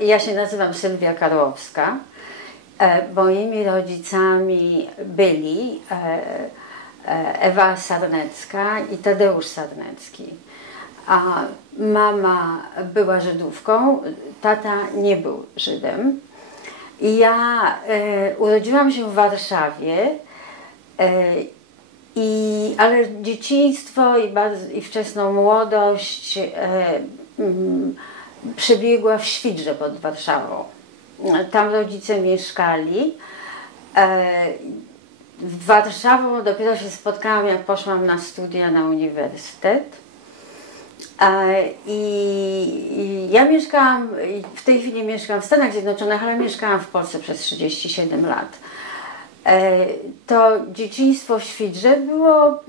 Ja się nazywam Sylwia Karłowska. Moimi rodzicami byli Ewa Sarnecka i Tadeusz Sarnecki. A mama była Żydówką, tata nie był Żydem. I ja urodziłam się w Warszawie, ale dzieciństwo i wczesną młodość przebiegła w Świdrze pod Warszawą. Tam rodzice mieszkali. W Warszawą dopiero się spotkałam, jak poszłam na studia na uniwersytet. I ja mieszkałam, w tej chwili mieszkam w Stanach Zjednoczonych, ale mieszkałam w Polsce przez 37 lat. To dzieciństwo w Świdrze było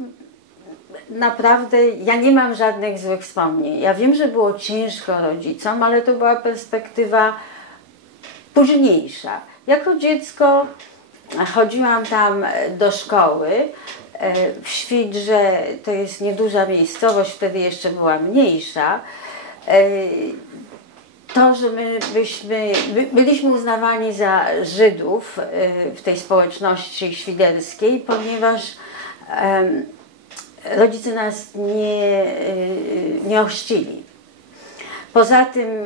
naprawdę, ja nie mam żadnych złych wspomnień. Ja wiem, że było ciężko rodzicom, ale to była perspektywa późniejsza. Jako dziecko chodziłam tam do szkoły. W Świdrze to jest nieduża miejscowość, wtedy jeszcze była mniejsza. To, że my byliśmy uznawani za Żydów w tej społeczności świderskiej, ponieważ rodzice nas nie ochrzcili. Poza tym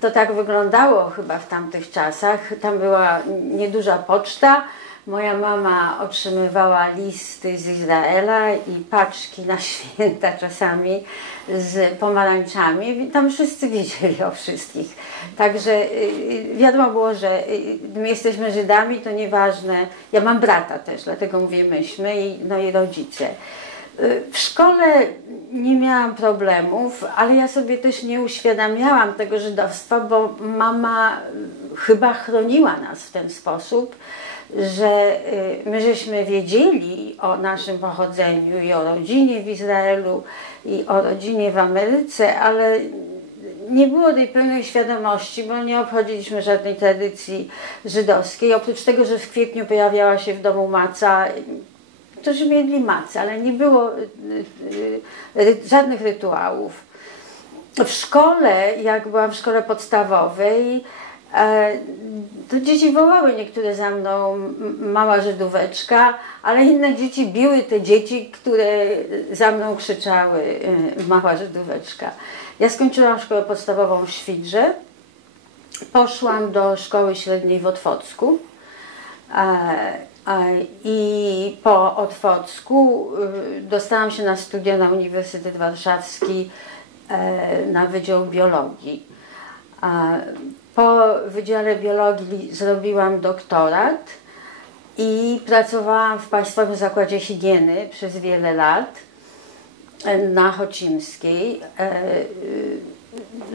to tak wyglądało chyba w tamtych czasach. Tam była nieduża poczta. Moja mama otrzymywała listy z Izraela i paczki na święta czasami z pomarańczami. Tam wszyscy wiedzieli o wszystkich. Także wiadomo było, że my jesteśmy Żydami, to nieważne. Ja mam brata też, dlatego mówię myśmy i rodzice. W szkole nie miałam problemów, ale ja sobie też nie uświadamiałam tego żydowstwa, bo mama chyba chroniła nas w ten sposób, że my żeśmy wiedzieli o naszym pochodzeniu i o rodzinie w Izraelu i o rodzinie w Ameryce, ale nie było tej pełnej świadomości, bo nie obchodziliśmy żadnej tradycji żydowskiej. Oprócz tego, że w kwietniu pojawiała się w domu maca, którzy mieli macę, ale nie było żadnych rytuałów. W szkole, jak byłam w szkole podstawowej, to dzieci wołały niektóre za mną mała Żydóweczka, ale inne dzieci biły te dzieci, które za mną krzyczały mała Żydóweczka. Ja skończyłam szkołę podstawową w Świdrze, poszłam do szkoły średniej w Otwocku i po Otwocku dostałam się na studia na Uniwersytet Warszawski na Wydział Biologii. Po Wydziale Biologii zrobiłam doktorat i pracowałam w Państwowym Zakładzie Higieny przez wiele lat na Chocimskiej.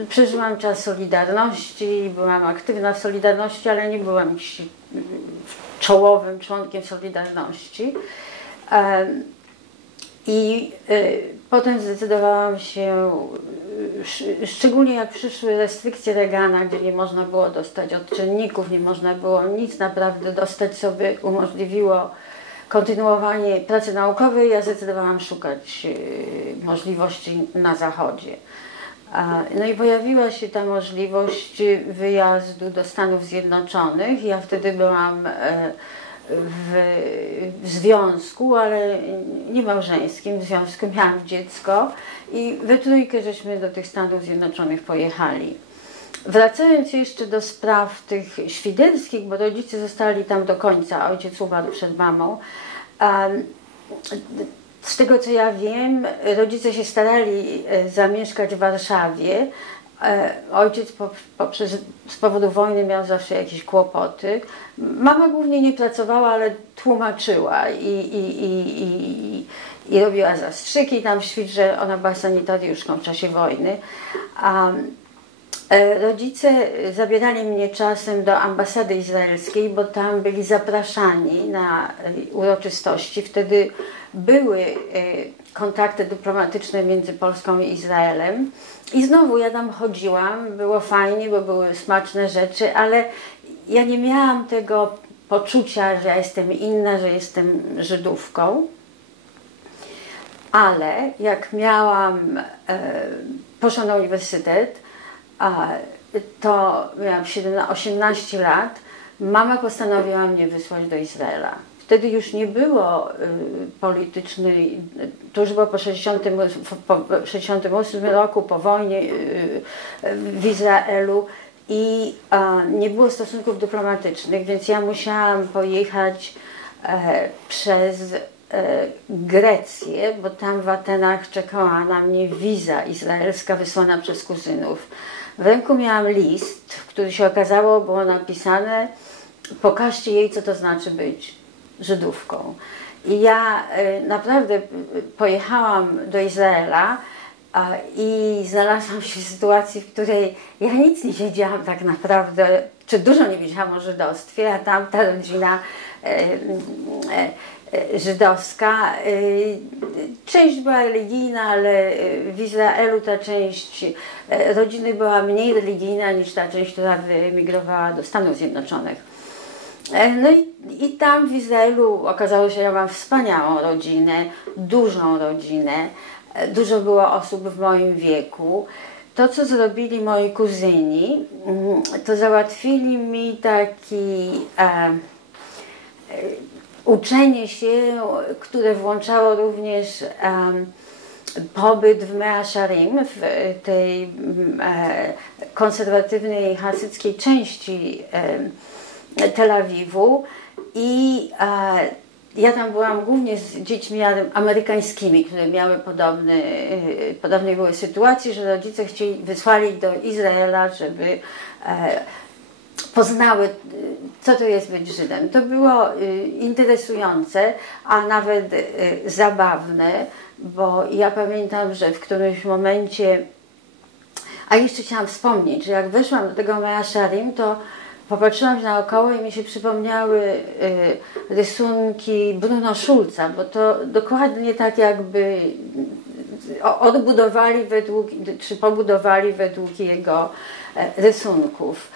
Przeżyłam czas Solidarności, byłam aktywna w Solidarności, ale nie byłam czołowym członkiem Solidarności. I potem zdecydowałam się, szczególnie jak przyszły restrykcje Reagana, gdzie nie można było dostać odczynników, nie można było nic naprawdę dostać, co by umożliwiło kontynuowanie pracy naukowej, ja zdecydowałam szukać możliwości na Zachodzie. No i pojawiła się ta możliwość wyjazdu do Stanów Zjednoczonych. Ja wtedy byłam w związku, ale nie małżeńskim, w związku miałam dziecko i we trójkę żeśmy do tych Stanów Zjednoczonych pojechali. Wracając jeszcze do spraw tych świderskich, bo rodzice zostali tam do końca, ojciec umarł przed mamą. Z tego co ja wiem, rodzice się starali zamieszkać w Warszawie. Ojciec z powodu wojny miał zawsze jakieś kłopoty. Mama głównie nie pracowała, ale tłumaczyła i robiła zastrzyki tam w Świdrze. Ona była sanitariuszką w czasie wojny. Rodzice zabierali mnie czasem do ambasady izraelskiej, bo tam byli zapraszani na uroczystości. Wtedy były kontakty dyplomatyczne między Polską i Izraelem. I znowu ja tam chodziłam, było fajnie, bo były smaczne rzeczy, ale ja nie miałam tego poczucia, że ja jestem inna, że jestem Żydówką. Ale jak poszłam na uniwersytet, to miałam 18 lat, mama postanowiła mnie wysłać do Izraela. Wtedy już nie było politycznej, to już było po 68 roku, po wojnie w Izraelu i nie było stosunków dyplomatycznych, więc ja musiałam pojechać przez Grecję, bo tam w Atenach czekała na mnie wiza izraelska wysłana przez kuzynów. W ręku miałam list, w którym się okazało, było napisane: pokażcie jej, co to znaczy być Żydówką. I ja naprawdę pojechałam do Izraela i znalazłam się w sytuacji, w której ja nic nie wiedziałam tak naprawdę, czy dużo nie wiedziałam o żydostwie, a tam ta rodzina żydowska, część była religijna, ale w Izraelu ta część rodziny była mniej religijna niż ta część, która wyemigrowała do Stanów Zjednoczonych. No i tam w Izraelu okazało się, że ja mam wspaniałą rodzinę, dużą rodzinę, dużo było osób w moim wieku. To, co zrobili moi kuzyni, to załatwili mi taki uczenie się, które włączało również pobyt w Mea Shearim, w tej konserwatywnej hasyckiej części Tel Awiwu i ja tam byłam głównie z dziećmi amerykańskimi, które miały podobne były sytuacje, że rodzice wysłali do Izraela, żeby poznały, co to jest być Żydem. To było interesujące, a nawet zabawne, bo ja pamiętam, że w którymś momencie, a jeszcze chciałam wspomnieć, że jak weszłam do tego Mea Shearim, to popatrzyłam się naokoło i mi się przypomniały rysunki Bruno Schulza, bo to dokładnie tak jakby odbudowali według, czy pobudowali według jego rysunków.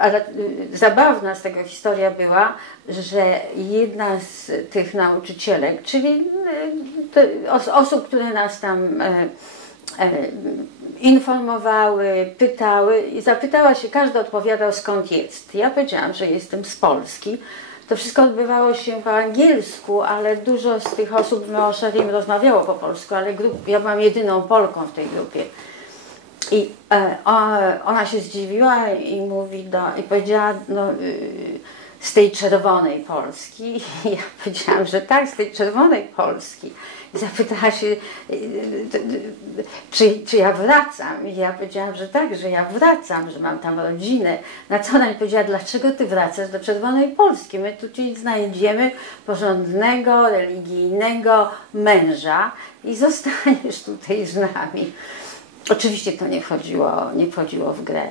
Ale zabawna z tego historia była, że jedna z tych nauczycielek, czyli osób, które nas tam informowały, pytały i zapytała się, każdy odpowiadał, skąd jest. Ja powiedziałam, że jestem z Polski. To wszystko odbywało się po angielsku, ale dużo z tych osób w Mea Shearim rozmawiało po polsku, ale ja byłam jedyną Polką w tej grupie. I ona się zdziwiła i i powiedziała, no, z tej czerwonej Polski. I ja powiedziałam, że tak, z tej czerwonej Polski. I zapytała się, czy ja wracam. I ja powiedziałam, że tak, że ja wracam, że mam tam rodzinę. Na co ona mi powiedziała, dlaczego ty wracasz do czerwonej Polski? My tu ci znajdziemy porządnego, religijnego męża i zostaniesz tutaj z nami. Oczywiście to nie wchodziło w grę.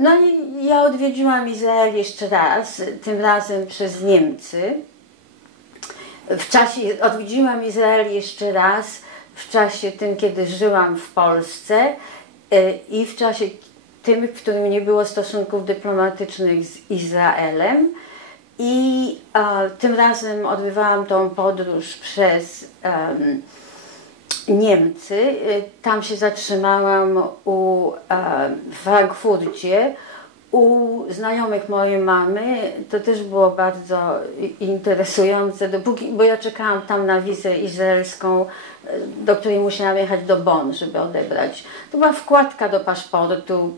No i ja odwiedziłam Izrael jeszcze raz, tym razem przez Niemcy. Odwiedziłam Izrael jeszcze raz w czasie tym, kiedy żyłam w Polsce i w czasie tym, w którym nie było stosunków dyplomatycznych z Izraelem. I tym razem odbywałam tą podróż przez Niemcy. Tam się zatrzymałam w Frankfurcie u znajomych mojej mamy. To też było bardzo interesujące, bo ja czekałam tam na wizę izraelską, do której musiałam jechać do Bonn, żeby odebrać. To była wkładka do paszportu,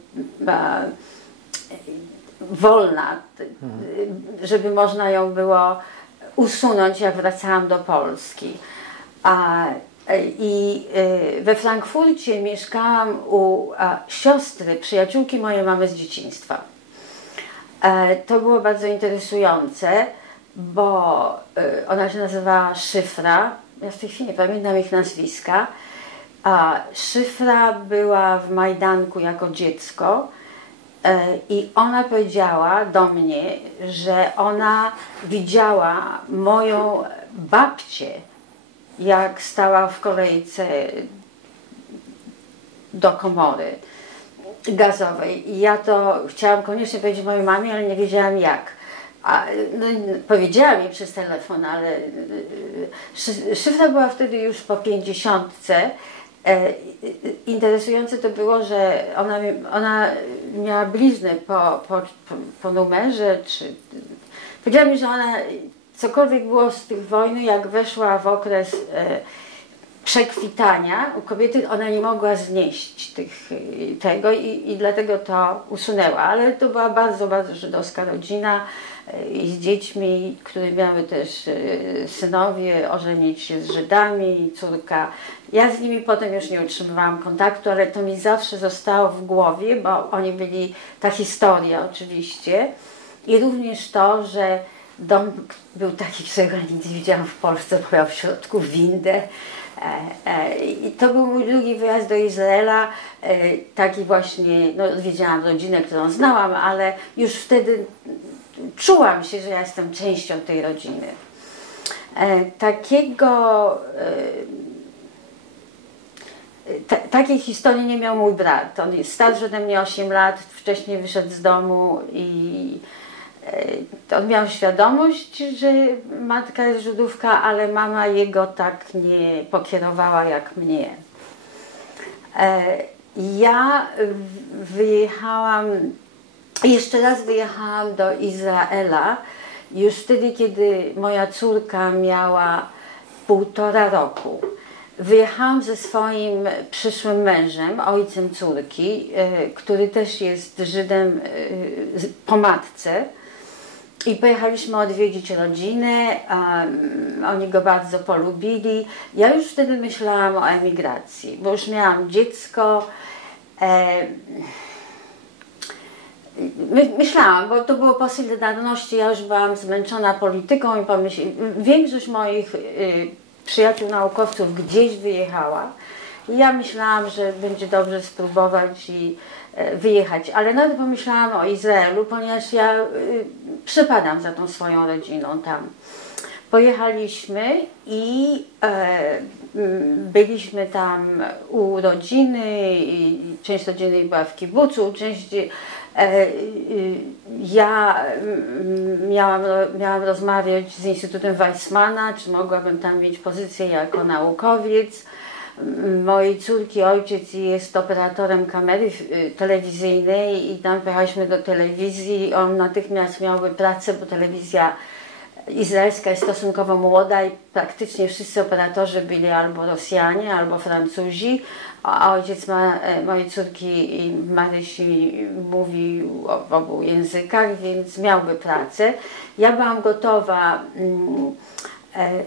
wolna, żeby można ją było usunąć, jak wracałam do Polski. I we Frankfurcie mieszkałam u siostry, przyjaciółki mojej mamy z dzieciństwa. To było bardzo interesujące, bo ona się nazywała Szyfra. Ja w tej chwili nie pamiętam ich nazwiska. Szyfra była w Majdanku jako dziecko i ona powiedziała do mnie, że ona widziała moją babcię, jak stała w kolejce do komory gazowej. I ja to chciałam koniecznie powiedzieć mojej mamie, ale nie wiedziałam jak. No, powiedziałam jej przez telefon, ale Szyfra była wtedy już po 50 Interesujące to było, że ona miała bliznę po numerze, czy powiedziała mi, że ona cokolwiek było z tych wojny, jak weszła w okres przekwitania u kobiety, ona nie mogła znieść tego i dlatego to usunęła, ale to była bardzo, bardzo żydowska rodzina i z dziećmi, które miały też synowie, ożenić się z Żydami, córka. Ja z nimi potem już nie utrzymywałam kontaktu, ale to mi zawsze zostało w głowie, bo oni byli, ta historia oczywiście i również to, że dom był taki, którego nigdy nie widziałam w Polsce, bo miał w środku windę. I to był mój drugi wyjazd do Izraela, taki właśnie, no odwiedziłam rodzinę, którą znałam, ale już wtedy czułam się, że ja jestem częścią tej rodziny. Takiej historii nie miał mój brat. On jest starszy ode mnie 8 lat, wcześniej wyszedł z domu i on miał świadomość, że matka jest Żydówka, ale mama jego tak nie pokierowała jak mnie. Ja wyjechałam, jeszcze raz wyjechałam do Izraela, już wtedy, kiedy moja córka miała 1,5 roku. Wyjechałam ze swoim przyszłym mężem, ojcem córki, który też jest Żydem po matce. I pojechaliśmy odwiedzić rodzinę, oni go bardzo polubili. Ja już wtedy myślałam o emigracji, bo już miałam dziecko. Myślałam, bo to było po Solidarności, ja już byłam zmęczona polityką i większość moich przyjaciół naukowców gdzieś wyjechała. I ja myślałam, że będzie dobrze spróbować i wyjechać, ale nawet pomyślałam o Izraelu, ponieważ ja przepadam za tą swoją rodziną tam. Pojechaliśmy i byliśmy tam u rodziny i część rodziny była w kibucu, część ja miałam rozmawiać z Instytutem Weizmana, czy mogłabym tam mieć pozycję jako naukowiec. Mojej córki ojciec jest operatorem kamery telewizyjnej i tam pojechaliśmy do telewizji. On natychmiast miałby pracę, bo telewizja izraelska jest stosunkowo młoda i praktycznie wszyscy operatorzy byli albo Rosjanie, albo Francuzi, a ojciec mojej córki Marysi mówi w obu językach, więc miałby pracę. Ja byłam gotowa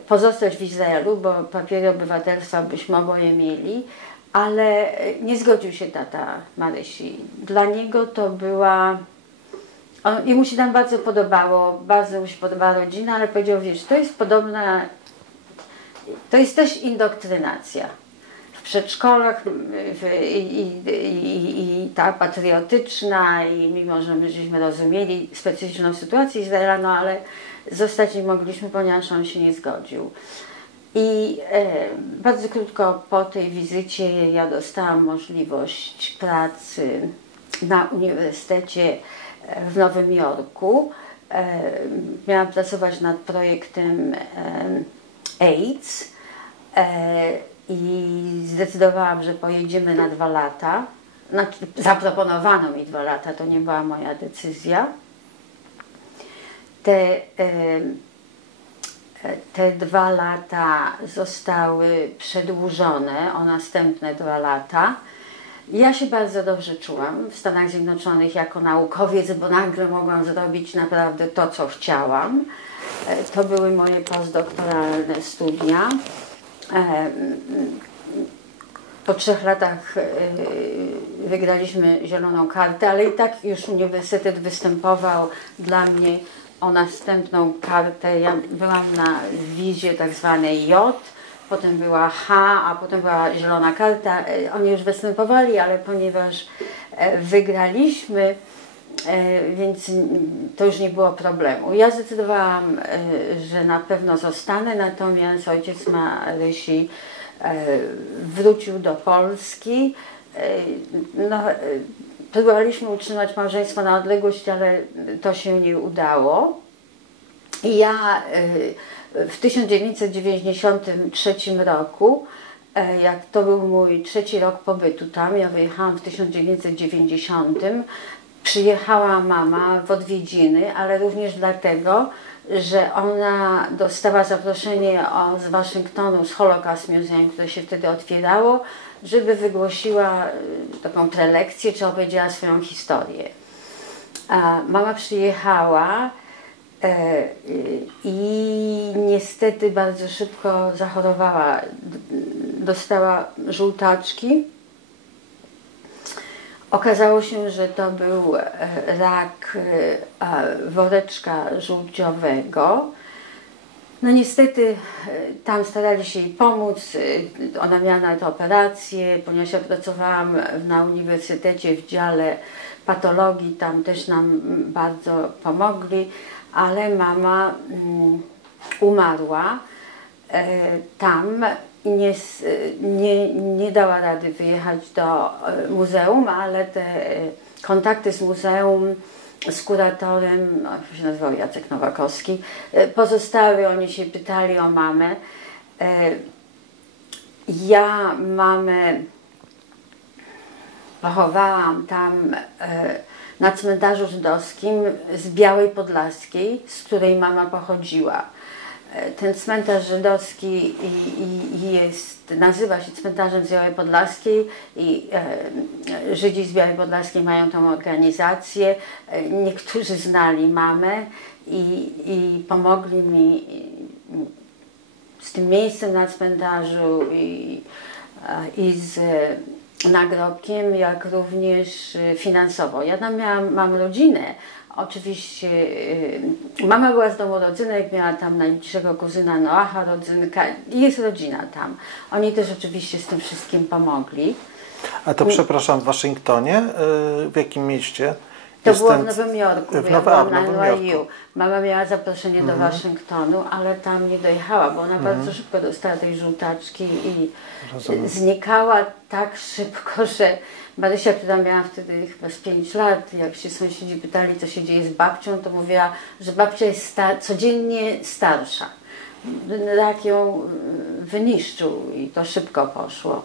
pozostać w Izraelu, bo papiery obywatelstwa byśmy oboje mieli, ale nie zgodził się tata Marysi. Dla niego to była... Jemu się tam bardzo podobało, bardzo mu się podobała rodzina, ale powiedział, wiesz, to jest podobna, to jest też indoktrynacja. W przedszkolach i ta patriotyczna i mimo, że my żeśmy rozumieli specyficzną sytuację Izraela, no ale zostać nie mogliśmy, ponieważ on się nie zgodził. I bardzo krótko po tej wizycie ja dostałam możliwość pracy na uniwersytecie w Nowym Jorku. Miałam pracować nad projektem AIDS i zdecydowałam, że pojedziemy na 2 lata. Znaczy, zaproponowano mi 2 lata, to nie była moja decyzja. Te 2 lata zostały przedłużone o następne 2 lata. Ja się bardzo dobrze czułam w Stanach Zjednoczonych jako naukowiec, bo nagle mogłam zrobić naprawdę to, co chciałam. To były moje postdoktoralne studia. Po 3 latach wygraliśmy zieloną kartę, ale i tak już uniwersytet występował dla mnie o następną kartę. Ja byłam na wizie tak zwanej J, potem była H, a potem była zielona karta. Oni już występowali, ale ponieważ wygraliśmy, więc to już nie było problemu. Ja zdecydowałam, że na pewno zostanę, natomiast ojciec Marysi wrócił do Polski. No, próbowaliśmy utrzymać małżeństwo na odległość, ale to się nie udało. I ja w 1993 roku jak to był mój 3. rok pobytu tam, ja wyjechałam w 1990, przyjechała mama w odwiedziny, ale również dlatego, że ona dostała zaproszenie z Waszyngtonu, z Holocaust Museum, które się wtedy otwierało, żeby wygłosiła taką prelekcję, czy opowiedziała swoją historię. Mama przyjechała i niestety bardzo szybko zachorowała, dostała żółtaczki. Okazało się, że to był rak woreczka żółciowego. No niestety tam starali się jej pomóc, ona miała nawet operację, ponieważ ja pracowałam na uniwersytecie w dziale patologii, tam też nam bardzo pomogli, ale mama umarła tam i nie dała rady wyjechać do muzeum, ale te kontakty z muzeum, z kuratorem, jak się nazywał, Jacek Nowakowski, pozostały, oni się pytali o mamę. Ja mamę pochowałam tam na cmentarzu żydowskim z Białej Podlaskiej, z której mama pochodziła. Ten cmentarz żydowski nazywa się cmentarzem z Białej Podlaskiej i Żydzi z Białej Podlaskiej mają tą organizację. Niektórzy znali mamę i pomogli mi z tym miejscem na cmentarzu i z nagrobkiem, jak również finansowo. Ja tam mam rodzinę. Oczywiście mama była z domu rodzynek, miała tam najbliższego kuzyna Noacha, rodzynka i jest rodzina tam. Oni też oczywiście z tym wszystkim pomogli. A to przepraszam, w Waszyngtonie? W jakim mieście? To było w Nowym Jorku, ja byłam na NYU. Mama miała zaproszenie do Waszyngtonu, ale tam nie dojechała, bo ona bardzo szybko dostała tej żółtaczki i znikała tak szybko, że Marysia, która miała wtedy chyba z 5 lat, jak się sąsiedzi pytali, co się dzieje z babcią, to mówiła, że babcia jest codziennie starsza. Rak ją wyniszczył i to szybko poszło.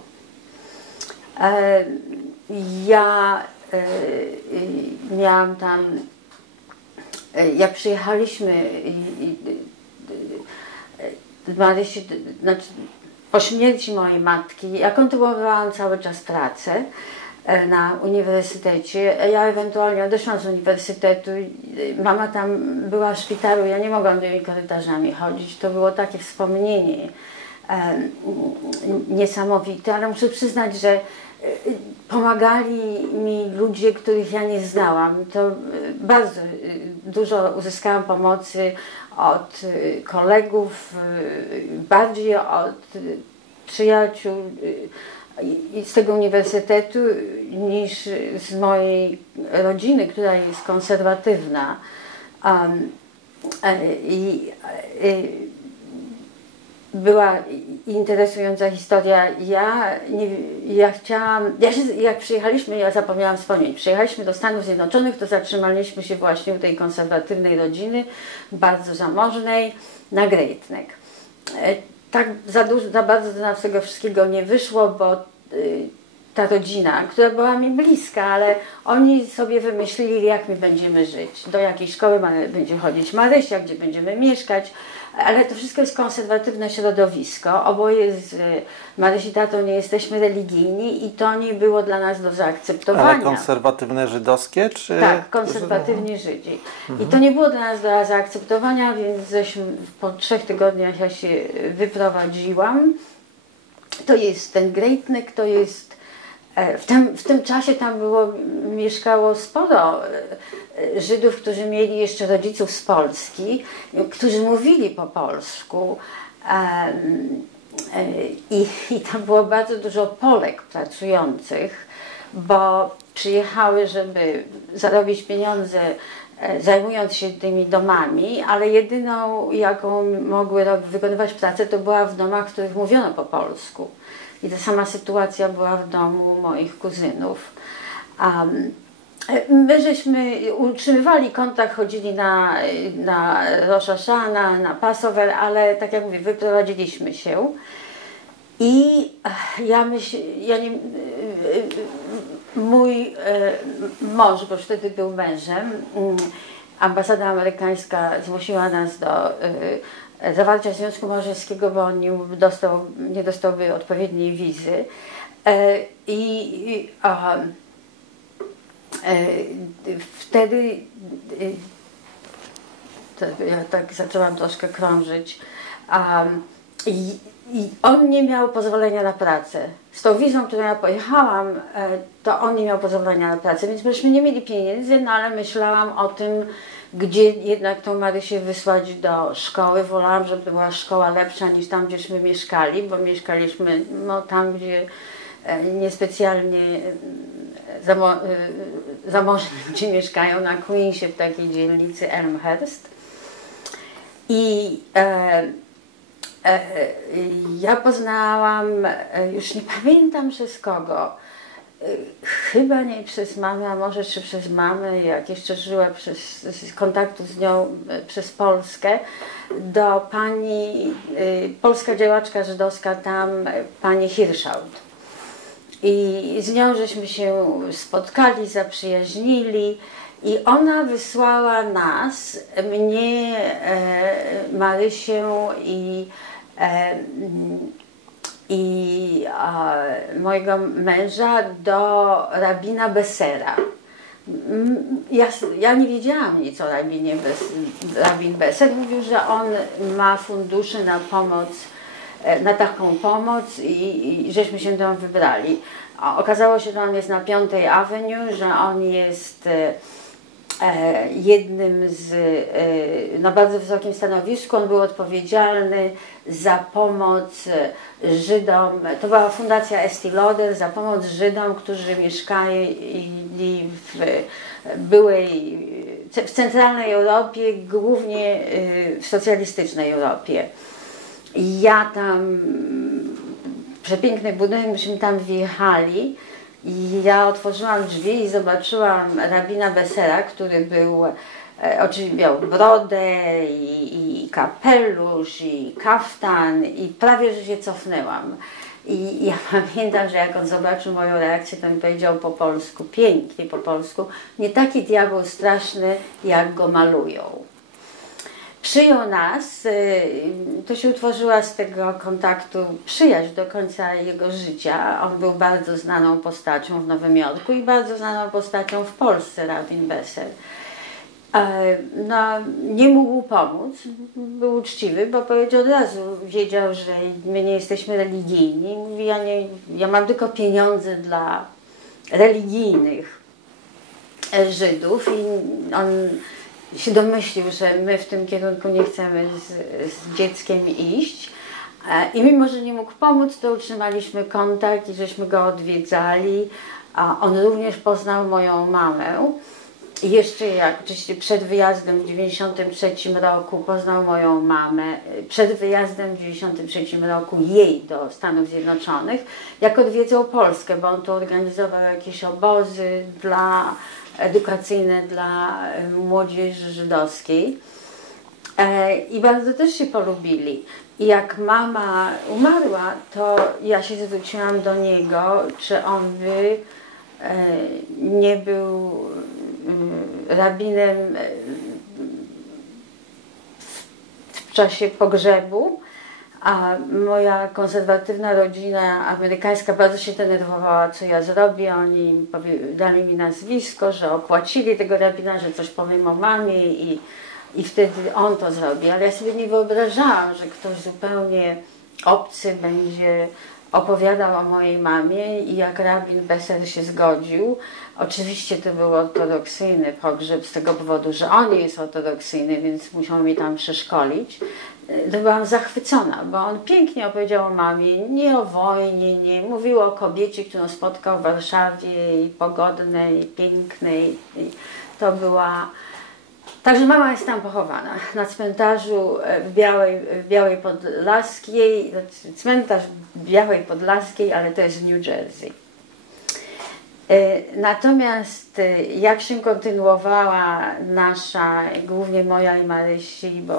Ja miałam tam, jak przyjechaliśmy Marysi, znaczy po śmierci mojej matki, ja kontynuowałam cały czas pracę na uniwersytecie. Ja ewentualnie odeszłam z uniwersytetu, mama tam była w szpitalu, ja nie mogłam do jej korytarzami chodzić. To było takie wspomnienie niesamowite, ale muszę przyznać, że pomagali mi ludzie, których ja nie znałam. To bardzo dużo uzyskałam pomocy od kolegów, bardziej od przyjaciół z tego uniwersytetu niż z mojej rodziny, która jest konserwatywna. Była interesująca historia. Jak przyjechaliśmy, ja zapomniałam wspomnieć, przyjechaliśmy do Stanów Zjednoczonych, to zatrzymaliśmy się właśnie u tej konserwatywnej rodziny, bardzo zamożnej, na Great Neck. Tak za bardzo do nas tego wszystkiego nie wyszło, bo ta rodzina, która była mi bliska, ale oni sobie wymyślili, jak my będziemy żyć, do jakiej szkoły będzie chodzić Marysia, gdzie będziemy mieszkać, ale to wszystko jest konserwatywne środowisko. Oboje z Marysi tatą nie jesteśmy religijni i to nie było dla nas do zaakceptowania. Ale konserwatywne żydowskie? Czy... Tak, konserwatywni Żydzi. I to nie było dla nas do zaakceptowania, więc po 3 tygodniach ja się wyprowadziłam. To jest ten Great Neck, to jest w tym czasie tam mieszkało sporo Żydów, którzy mieli jeszcze rodziców z Polski, którzy mówili po polsku i tam było bardzo dużo Polek pracujących, bo przyjechały, żeby zarobić pieniądze, zajmując się tymi domami, ale jedyną, jaką mogły wykonywać pracę, to była w domach, w których mówiono po polsku. I ta sama sytuacja była w domu moich kuzynów. My żeśmy utrzymywali kontakt, chodzili na Rosh Hashana, na Passover, ale tak jak mówię, wyprowadziliśmy się. I ja myślę, mój mąż, bo wtedy był mężem, ambasada amerykańska zmusiła nas do zawarcia związku małżeńskiego, bo on nie dostałby odpowiedniej wizy. Wtedy ja tak zaczęłam troszkę krążyć. I on nie miał pozwolenia na pracę. Z tą wizą, którą ja pojechałam, to on nie miał pozwolenia na pracę, więc myśmy nie mieli pieniędzy, no ale myślałam o tym, gdzie jednak tą Marysię wysłać do szkoły. Wolałam, żeby to była szkoła lepsza niż tam, gdzieśmy mieszkali, bo mieszkaliśmy no, tam, gdzie niespecjalnie zamożni ludzie mieszkają, na Queensie, w takiej dzielnicy Elmhurst. I ja poznałam, już nie pamiętam przez kogo, chyba nie przez mamę, a może czy przez mamę, jak jeszcze żyła z kontaktów z nią przez Polskę, do pani, polska działaczka żydowska tam, pani Hirschaudt. I z nią żeśmy się spotkali, zaprzyjaźnili i ona wysłała nas, mnie, Marysię i mojego męża do rabina Bessera. Ja nie wiedziałam nic o rabin Besser. Mówił, że on ma fundusze na pomoc, na taką pomoc i żeśmy się tam wybrali. Okazało się, że on jest na 5 Avenue, że on jest jednym na bardzo wysokim stanowisku. On był odpowiedzialny za pomoc Żydom. To była fundacja Estée Lauder za pomoc Żydom, którzy mieszkali w centralnej Europie, głównie w socjalistycznej Europie. Ja tam, przepiękny budynek, myśmy tam wjechali i ja otworzyłam drzwi i zobaczyłam rabina Bessera, który był, oczywiście miał brodę i kapelusz i kaftan i prawie, że się cofnęłam. I ja pamiętam, że jak on zobaczył moją reakcję, to mi powiedział po polsku, pięknie po polsku, nie taki diabeł straszny, jak go malują. Przyjął nas, to się utworzyła z tego kontaktu przyjaźń do końca jego życia. On był bardzo znaną postacią w Nowym Jorku i bardzo znaną postacią w Polsce, rabin Besser. No, nie mógł pomóc, był uczciwy, bo powiedział od razu, wiedział, że my nie jesteśmy religijni. Mówi, ja mam tylko pieniądze dla religijnych Żydów i on się domyślił, że my w tym kierunku nie chcemy z dzieckiem iść. I mimo, że nie mógł pomóc, to utrzymaliśmy kontakt i żeśmy go odwiedzali. On również poznał moją mamę. I jeszcze jak oczywiście przed wyjazdem w 1993 roku poznał moją mamę, przed wyjazdem w 1993 roku jej do Stanów Zjednoczonych, jak odwiedzał Polskę, bo on tu organizował jakieś obozy edukacyjne dla młodzieży żydowskiej. I bardzo też się polubili. I jak mama umarła, to ja się zwróciłam do niego, czy on by nie był rabinem w czasie pogrzebu, a moja konserwatywna rodzina amerykańska bardzo się denerwowała, co ja zrobię. Oni dali mi nazwisko, że opłacili tego rabina, że coś powiem o mamie i wtedy on to zrobi. Ale ja sobie nie wyobrażałam, że ktoś zupełnie obcy będzie opowiadał o mojej mamie i jak rabin Besser się zgodził. Oczywiście to był ortodoksyjny pogrzeb z tego powodu, że on jest ortodoksyjny, więc musiał mnie tam przeszkolić. To byłam zachwycona, bo on pięknie opowiedział o mamie, nie o wojnie, nie. Mówił o kobiecie, którą spotkał w Warszawie i pogodnej, i pięknej. I to była... Także mama jest tam pochowana, na cmentarzu w Białej Podlaskiej, cmentarz Białej Podlaskiej, ale to jest w New Jersey. Natomiast jak się kontynuowała nasza, głównie moja i Marysi, bo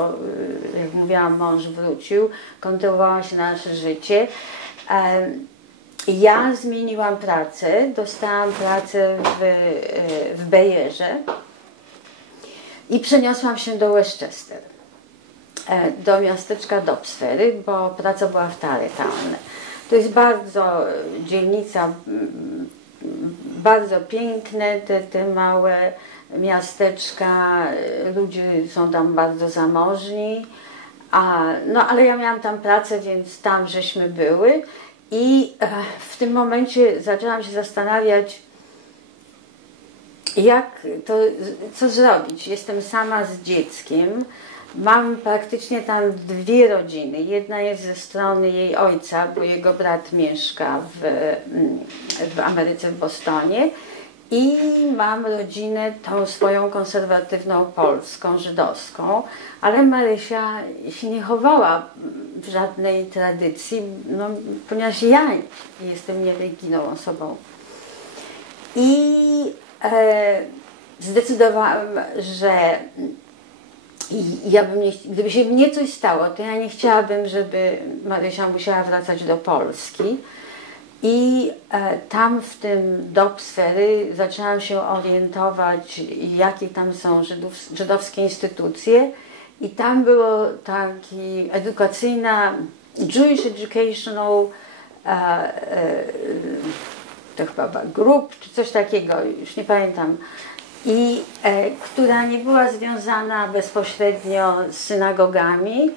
jak mówiłam, mąż wrócił, kontynuowało się nasze życie. Ja zmieniłam pracę, dostałam pracę w Bayerze i przeniosłam się do Westchester, do miasteczka Dobsfery, bo praca była w Tarrytown. To jest bardzo dzielnica, bardzo piękne, te małe miasteczka, ludzie są tam bardzo zamożni, no ale ja miałam tam pracę, więc tam żeśmy były i w tym momencie zaczęłam się zastanawiać, co zrobić. Jestem sama z dzieckiem, mam praktycznie tam dwie rodziny. Jedna jest ze strony jej ojca, bo jego brat mieszka w Ameryce, w Bostonie. I mam rodzinę tą swoją konserwatywną polską, żydowską, ale Marysia się nie chowała w żadnej tradycji, no, ponieważ ja jestem niereligijną osobą. I zdecydowałam, że gdyby się mnie coś stało, to ja nie chciałabym, żeby Marysia musiała wracać do Polski. I tam w tym Dobsfery zaczęłam się orientować, jakie tam są żydowskie instytucje. I tam było taki edukacyjna, Jewish Educational, to chyba group, czy coś takiego, już nie pamiętam. I która nie była związana bezpośrednio z synagogami.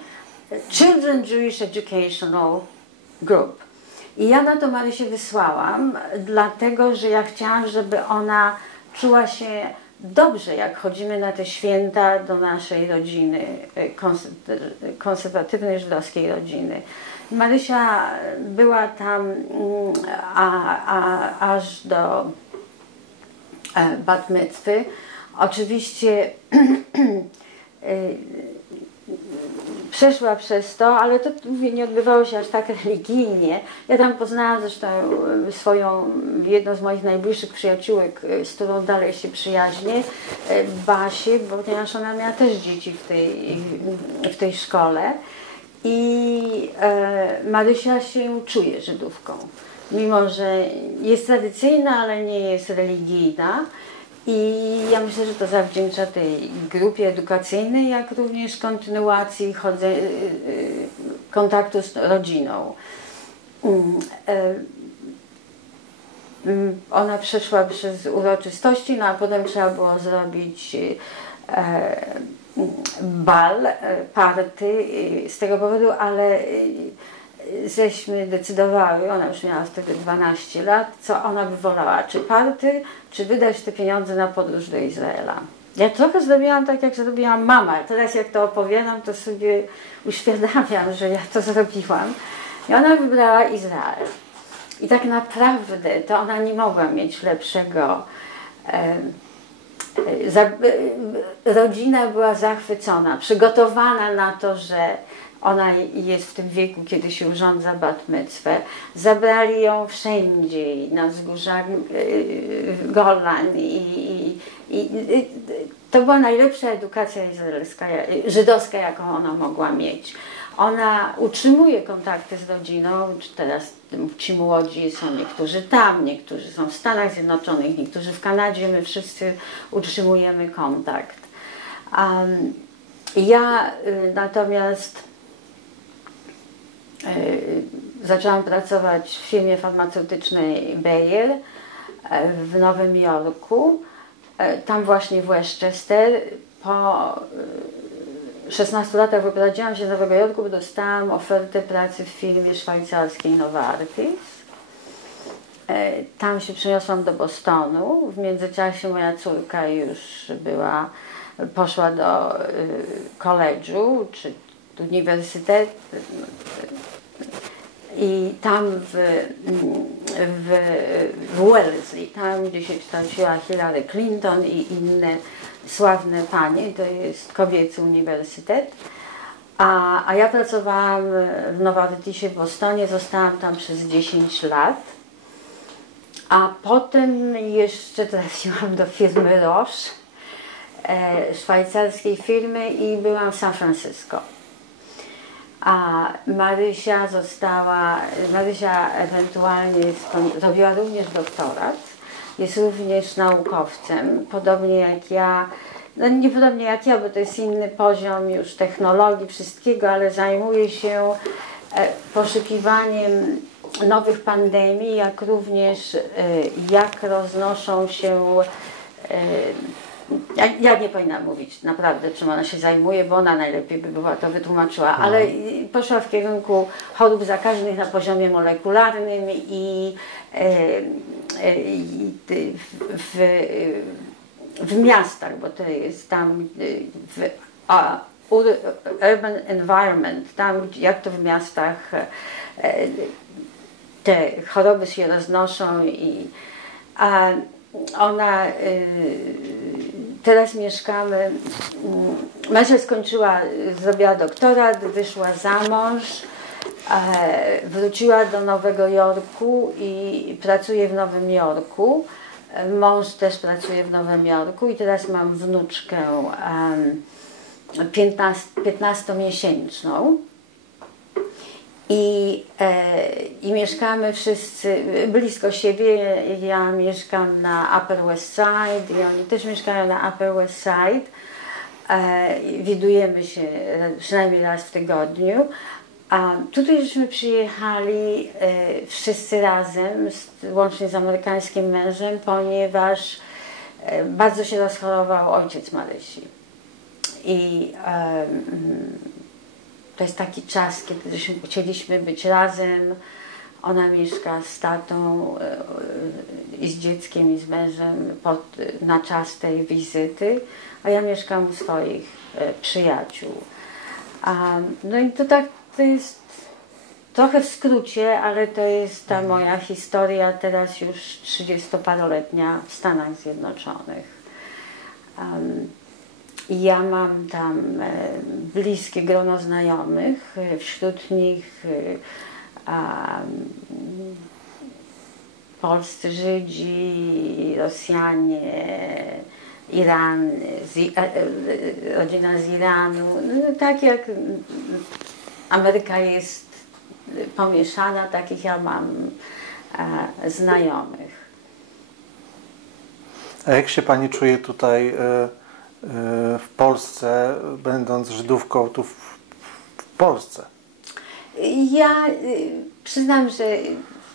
Children Jewish Educational Group. I ja na to Marysię wysłałam, dlatego że ja chciałam, żeby ona czuła się dobrze, jak chodzimy na te święta do naszej rodziny, konserwatywnej żydowskiej rodziny. Marysia była tam aż do bat mitzwy. Oczywiście przeszła przez to, ale to nie odbywało się aż tak religijnie. Ja tam poznałam zresztą jedną z moich najbliższych przyjaciółek, z którą dalej się przyjaźnię, Basię, ponieważ ona miała też dzieci w tej szkole. I Marysia się czuje Żydówką, mimo że jest tradycyjna, ale nie jest religijna. I ja myślę, że to zawdzięcza tej grupie edukacyjnej, jak również kontynuacji kontaktu z rodziną. Ona przeszła przez uroczystości, no a potem trzeba było zrobić bal, party z tego powodu, ale żeśmy decydowały, ona już miała wtedy 12 lat, co ona by wolała, czy party, czy wydać te pieniądze na podróż do Izraela. Ja trochę zrobiłam tak, jak zrobiła mama. Teraz jak to opowiadam, to sobie uświadamiam, że ja to zrobiłam. I ona wybrała Izrael. I tak naprawdę to ona nie mogła mieć lepszego. Rodzina była zachwycona, przygotowana na to, że ona jest w tym wieku, kiedy się urządza bat mitzwę. Zabrali ją wszędzie, na wzgórzach Golan i to była najlepsza edukacja izraelska, żydowska, jaką ona mogła mieć. Ona utrzymuje kontakty z rodziną, teraz ci młodzi są niektórzy tam, niektórzy są w Stanach Zjednoczonych, niektórzy w Kanadzie, my wszyscy utrzymujemy kontakt. Ja natomiast zaczęłam pracować w firmie farmaceutycznej Bayer w Nowym Jorku, tam właśnie w Westchester. Po 16 latach wyprowadziłam się z Nowego Jorku, bo dostałam ofertę pracy w firmie szwajcarskiej Novartis. Tam się przeniosłam do Bostonu. W międzyczasie moja córka już poszła do koledżu czy uniwersytetu. I tam w Wellesley, tam gdzie się kształciła Hillary Clinton i inne sławne panie, to jest kobiecy uniwersytet. A ja pracowałam w Novartisie w Bostonie, zostałam tam przez 10 lat. A potem jeszcze trafiłam do firmy Roche, szwajcarskiej firmy, i byłam w San Francisco. a Marysia ewentualnie robiła również doktorat, jest również naukowcem, podobnie jak ja, no nie podobnie jak ja, bo to jest inny poziom już technologii, wszystkiego, ale zajmuje się poszukiwaniem nowych pandemii, jak również jak roznoszą się, ja nie powinnam mówić naprawdę, czym ona się zajmuje, bo ona najlepiej by była to wytłumaczyła, ale poszła w kierunku chorób zakaźnych na poziomie molekularnym i w miastach, bo to jest tam urban environment, tam jak to w miastach te choroby się roznoszą a ona teraz mieszkamy, Marysia skończyła, zrobiła doktorat, wyszła za mąż, wróciła do Nowego Jorku i pracuje w Nowym Jorku. Mąż też pracuje w Nowym Jorku i teraz mam wnuczkę 15-miesięczną. I mieszkamy wszyscy blisko siebie. Ja mieszkam na Upper West Side i oni też mieszkają na Upper West Side. Widujemy się przynajmniej raz w tygodniu. A tutaj żeśmy przyjechali wszyscy razem, łącznie z amerykańskim mężem, ponieważ bardzo się rozchorował ojciec Marysi. I to jest taki czas, kiedy chcieliśmy być razem. Ona mieszka z tatą i z dzieckiem i z mężem na czas tej wizyty, a ja mieszkam u swoich przyjaciół. No i to jest trochę w skrócie, ale to jest ta moja historia teraz już 30-paroletnia w Stanach Zjednoczonych. Ja mam tam bliskie grono znajomych, wśród nich polscy Żydzi, Rosjanie, Iran, rodzina z Iranu. No, tak jak Ameryka jest pomieszana, takich ja mam znajomych. A jak się Pani czuje tutaj w Polsce, będąc Żydówką tu w Polsce? Ja przyznam, że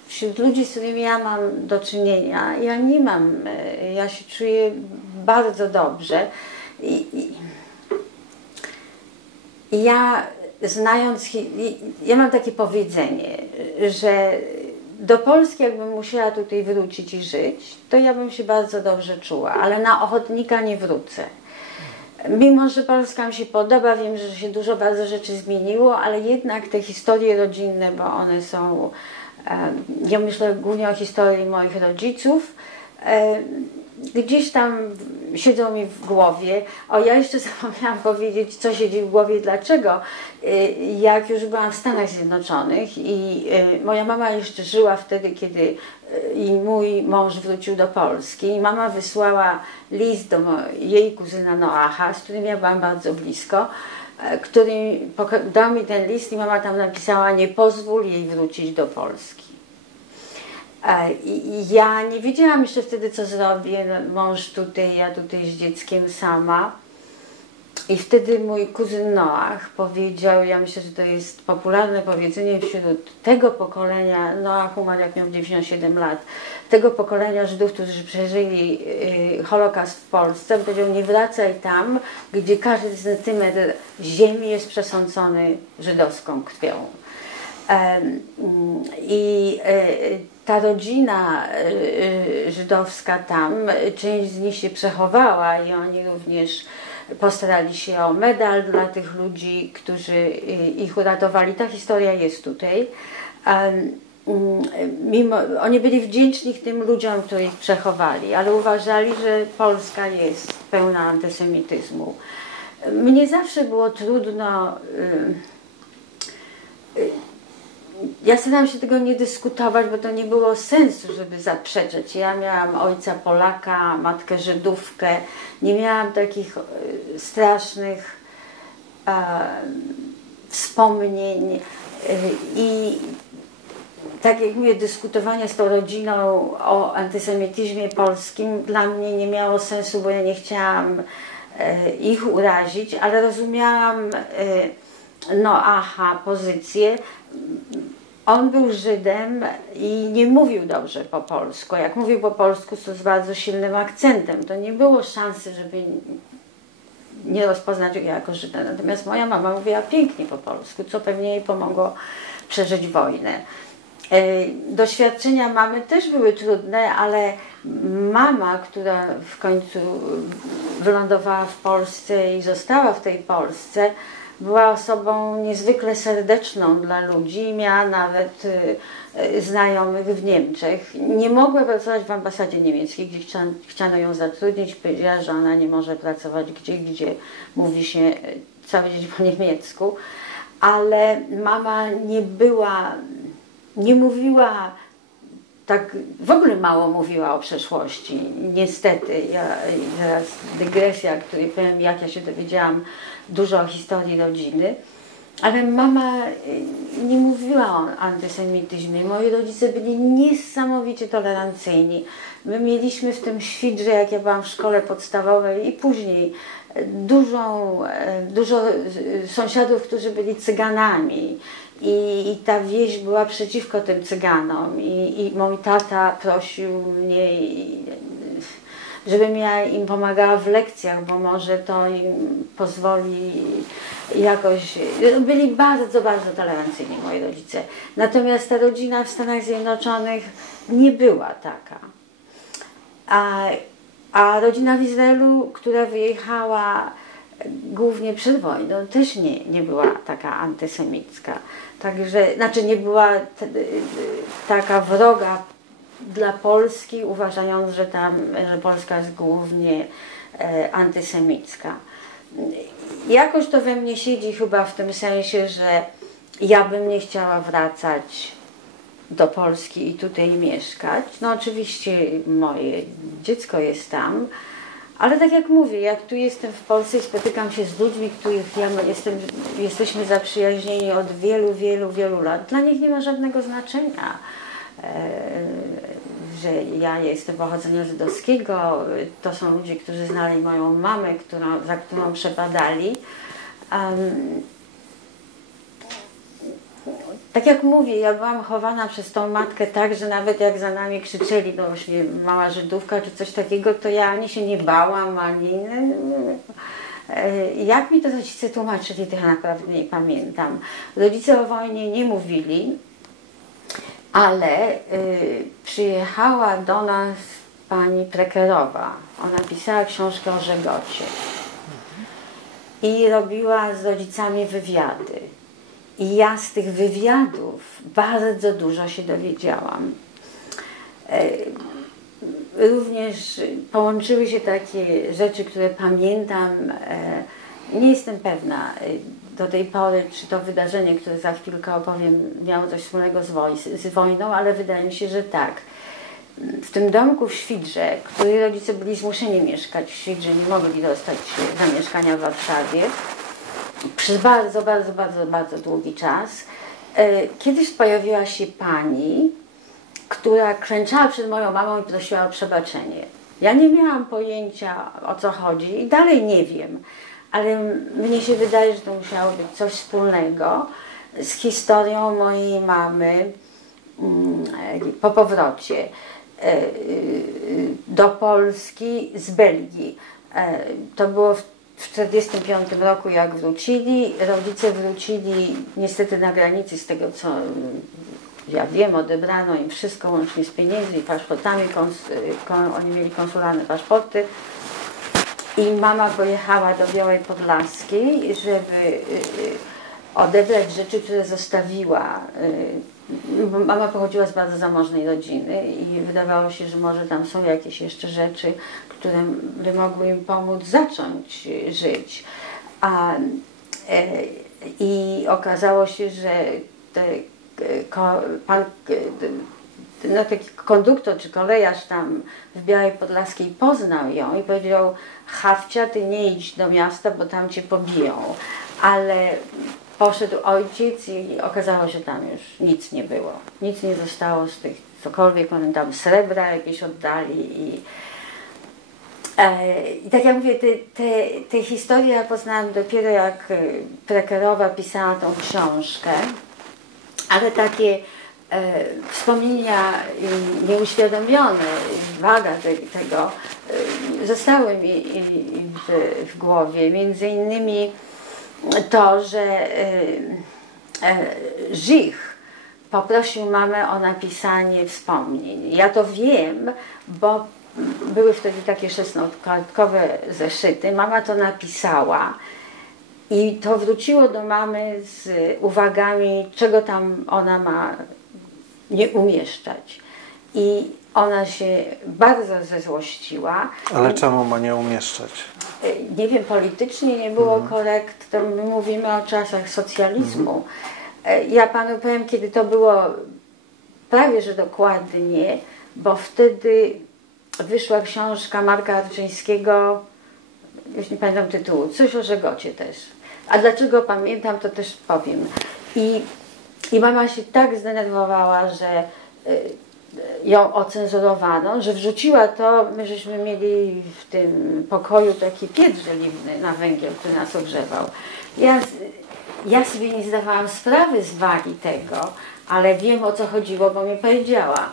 wśród ludzi, z którymi ja mam do czynienia, ja się czuję bardzo dobrze. Ja mam takie powiedzenie, że do Polski jakbym musiała tutaj wrócić i żyć, to ja bym się bardzo dobrze czuła, ale na ochotnika nie wrócę. Mimo że Polska mi się podoba, wiem, że się dużo bardzo rzeczy zmieniło, ale jednak te historie rodzinne, bo one są, ja myślę głównie o historii moich rodziców, gdzieś tam siedzą mi w głowie. Ja jeszcze zapomniałam powiedzieć, co siedzi w głowie i dlaczego. Jak już byłam w Stanach Zjednoczonych i moja mama jeszcze żyła wtedy, kiedy i mój mąż wrócił do Polski. I mama wysłała list do jej kuzyna Noacha, z którym ja byłam bardzo blisko, który dał mi ten list i mama tam napisała: nie pozwól jej wrócić do Polski. I ja nie wiedziałam jeszcze wtedy, co zrobię. Mąż tutaj, ja tutaj z dzieckiem sama. I wtedy mój kuzyn Noach powiedział, ja myślę, że to jest popularne powiedzenie wśród tego pokolenia, Noach umarł jak miał 97 lat, tego pokolenia Żydów, którzy przeżyli Holokaust w Polsce, powiedział: nie wracaj tam, gdzie każdy centymetr ziemi jest przesącony żydowską krwią. Ta rodzina żydowska tam, część z nich się przechowała i oni również postarali się o medal dla tych ludzi, którzy ich uratowali. Ta historia jest tutaj. Oni byli wdzięczni tym ludziom, którzy ich przechowali, ale uważali, że Polska jest pełna antysemityzmu. Mnie zawsze było trudno. Ja starałam się tego nie dyskutować, bo to nie było sensu, żeby zaprzeczać. Ja miałam ojca Polaka, matkę Żydówkę, nie miałam takich strasznych wspomnień i tak jak mówię, dyskutowanie z tą rodziną o antysemityzmie polskim dla mnie nie miało sensu, bo ja nie chciałam ich urazić, ale rozumiałam pozycję. On był Żydem i nie mówił dobrze po polsku. Jak mówił po polsku, to z bardzo silnym akcentem. To nie było szansy, żeby nie rozpoznać go jako Żyda. Natomiast moja mama mówiła pięknie po polsku, co pewnie jej pomogło przeżyć wojnę. Doświadczenia mamy też były trudne, ale mama, która w końcu wylądowała w Polsce i została w tej Polsce, była osobą niezwykle serdeczną dla ludzi, miała nawet znajomych w Niemczech. Nie mogła pracować w ambasadzie niemieckiej, gdzie chciano ją zatrudnić. Powiedziała, że ona nie może pracować gdzie mówi się całe dzień po niemiecku, ale mama nie mówiła, tak w ogóle mało mówiła o przeszłości. Niestety, teraz dygresja, której powiem, jak ja się dowiedziałam dużo o historii rodziny, ale mama nie mówiła o antysemityzmie. Moi rodzice byli niesamowicie tolerancyjni. My mieliśmy w tym Świdrze, jak ja byłam w szkole podstawowej i później, dużo sąsiadów, którzy byli Cyganami. I ta wieś była przeciwko tym Cyganom i mój tata prosił mnie, żebym ja im pomagała w lekcjach, bo może to im pozwoli jakoś... Byli bardzo, bardzo tolerancyjni moi rodzice. Natomiast ta rodzina w Stanach Zjednoczonych nie była taka. A rodzina w Izraelu, która wyjechała głównie przed wojną, też nie była taka antysemicka. Także, znaczy nie była taka wroga dla Polski, uważając, że Polska jest głównie antysemicka. Jakoś to we mnie siedzi chyba w tym sensie, że ja bym nie chciała wracać do Polski i tutaj mieszkać. No oczywiście moje dziecko jest tam, ale tak jak mówię, jak tu jestem w Polsce i spotykam się z ludźmi, których jesteśmy zaprzyjaźnieni od wielu, wielu, wielu lat, dla nich nie ma żadnego znaczenia, że ja jestem pochodzenia żydowskiego. To są ludzie, którzy znali moją mamę, za którą przepadali. Tak jak mówię, ja byłam chowana przez tą matkę tak, że nawet jak za nami krzyczeli, no właśnie mała Żydówka czy coś takiego, to ja ani się nie bałam, ani... Jak mi to rodzice tłumaczyli, to ja naprawdę nie pamiętam. Rodzice o wojnie nie mówili, ale przyjechała do nas pani Prekerowa. Ona pisała książkę o Żegocie i robiła z rodzicami wywiady. I ja z tych wywiadów bardzo dużo się dowiedziałam. Również połączyły się takie rzeczy, które pamiętam. Nie jestem pewna do tej pory, czy to wydarzenie, które za chwilkę opowiem, miało coś wspólnego z wojną, ale wydaje mi się, że tak. W tym domku w Świdrze, który rodzice byli zmuszeni mieszkać w Świdrze, nie mogli dostać zamieszkania w Warszawie, przez bardzo, bardzo, bardzo, bardzo długi czas. Kiedyś pojawiła się pani, która klęczała przed moją mamą i prosiła o przebaczenie. Ja nie miałam pojęcia, o co chodzi i dalej nie wiem, ale mnie się wydaje, że to musiało być coś wspólnego z historią mojej mamy po powrocie do Polski z Belgii. To było w 1945 roku, jak wrócili. Rodzice wrócili niestety na granicy, z tego co ja wiem, odebrano im wszystko łącznie z pieniędzmi, paszportami, oni mieli konsularne paszporty. I mama pojechała do Białej Podlaskiej, żeby odebrać rzeczy, które zostawiła. Mama pochodziła z bardzo zamożnej rodziny i wydawało się, że może tam są jakieś jeszcze rzeczy, które by mogły im pomóc zacząć żyć. I okazało się, że taki konduktor czy kolejarz tam w Białej Podlaskiej poznał ją i powiedział: Hawcia, ty nie idź do miasta, bo tam cię pobiją. Ale poszedł ojciec i okazało się, że tam już nic nie było. Nic nie zostało z tych, cokolwiek, one tam srebra jakieś oddali i tak jak mówię, te historie ja poznałam dopiero jak Prekerowa pisała tą książkę, ale takie wspomnienia nieuświadomione, waga tego zostały mi w głowie. Między innymi to, że Żich poprosił mamę o napisanie wspomnień. Ja to wiem, bo były wtedy takie 16-kartkowe zeszyty. Mama to napisała i to wróciło do mamy z uwagami, czego tam ona ma nie umieszczać. I ona się bardzo zezłościła. Ale czemu ma nie umieszczać? Nie wiem, politycznie nie było korekt, to my mówimy o czasach socjalizmu. Ja panu powiem, kiedy to było prawie że dokładnie, bo wtedy wyszła książka Marka Arczyńskiego, już nie pamiętam tytułu, coś o Żegocie też. A dlaczego pamiętam, to też powiem. I mama się tak zdenerwowała, że ją ocenzurowano, że wrzuciła to, my żeśmy mieli w tym pokoju taki piec żeliwny na węgiel, który nas ogrzewał. Ja sobie nie zdawałam sprawy z wagi tego, ale wiem, o co chodziło, bo mi powiedziała.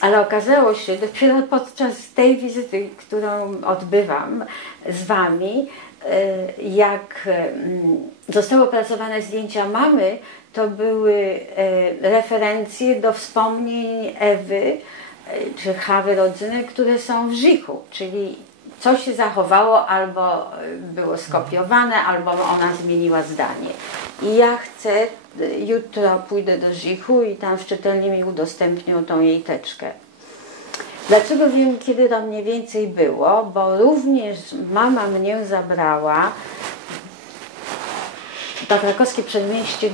Ale okazało się dopiero podczas tej wizyty, którą odbywam z wami, jak zostały opracowane zdjęcia mamy, to były referencje do wspomnień Ewy czy Chawy Rodzynek, które są w Żychu, czyli coś się zachowało, albo było skopiowane, albo ona zmieniła zdanie. I ja chcę, jutro pójdę do Żychu i tam w czytelni mi udostępnią tą jej teczkę. Dlaczego wiem, kiedy to mniej więcej było? Bo również mama mnie zabrała do Krakowskie Przedmieście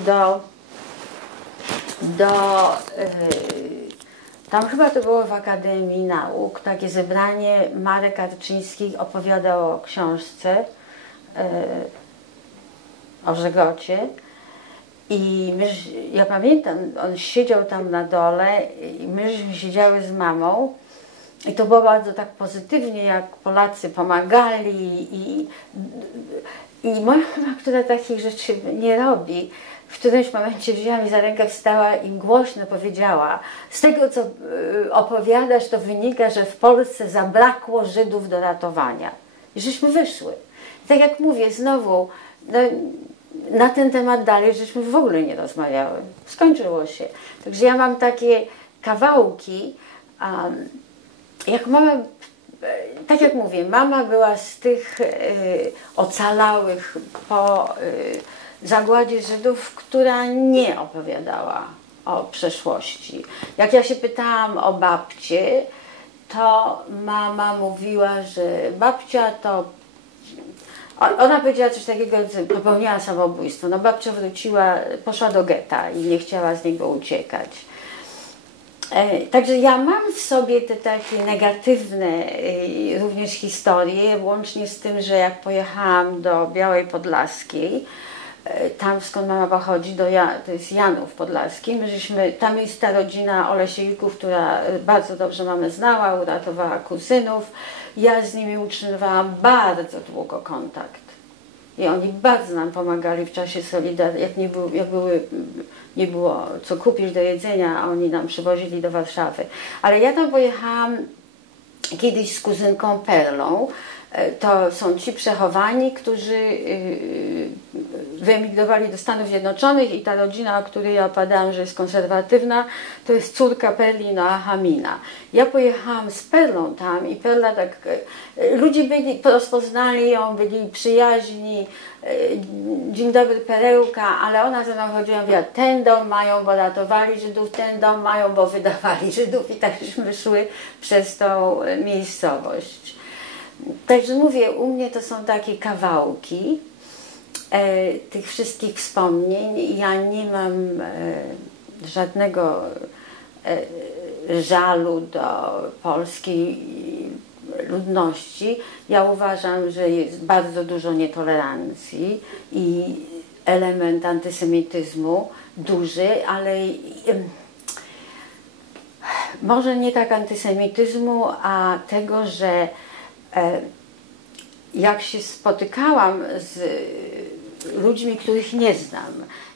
tam chyba to było w Akademii Nauk, takie zebranie. Marek Arczyński opowiadał o książce o Żegocie. I ja pamiętam, on siedział tam na dole i myśmy siedziały z mamą i to było bardzo tak pozytywnie, jak Polacy pomagali i moja mama, która takich rzeczy nie robi, w którymś momencie wzięła mi za rękę, wstała i głośno powiedziała: z tego, co opowiadasz, to wynika, że w Polsce zabrakło Żydów do ratowania. I żeśmy wyszły. I tak jak mówię, znowu, no, na ten temat dalej żeśmy w ogóle nie rozmawiały. Skończyło się. Także ja mam takie kawałki, jak mama, tak jak mówię, mama była z tych ocalałych po zagładzie Żydów, która nie opowiadała o przeszłości. Jak ja się pytałam o babcię, to mama mówiła, że babcia to... Ona powiedziała coś takiego, że popełniała samobójstwo. No babcia wróciła, poszła do getta i nie chciała z niego uciekać. Także ja mam w sobie te takie negatywne również historie, łącznie z tym, że jak pojechałam do Białej Podlaskiej, tam skąd mama pochodzi, to jest Janów Podlaski, tam jest ta rodzina Olesiejków, która bardzo dobrze mamę znała, uratowała kuzynów. Ja z nimi utrzymywałam bardzo długo kontakt. I oni bardzo nam pomagali w czasie Solidarności, jak nie było co kupić do jedzenia, a oni nam przywozili do Warszawy. Ale ja tam pojechałam kiedyś z kuzynką Perlą. To są ci przechowani, którzy wyemigrowali do Stanów Zjednoczonych i ta rodzina, o której ja opowiadałam, że jest konserwatywna, to jest córka Perli Noahamina. Ja pojechałam z Perlą tam i Perla tak, ludzie rozpoznali ją, byli przyjaźni, dzień dobry Perełka, ale ona ze mną chodziła, mówiła, ten dom mają, bo ratowali Żydów, ten dom mają, bo wydawali Żydów i tak żeśmy szły przez tą miejscowość. Także mówię, u mnie to są takie kawałki tych wszystkich wspomnień. Ja nie mam żadnego żalu do polskiej ludności. Ja uważam, że jest bardzo dużo nietolerancji i element antysemityzmu duży, ale może nie tak antysemityzmu, a tego, że jak się spotykałam z ludźmi, których nie znam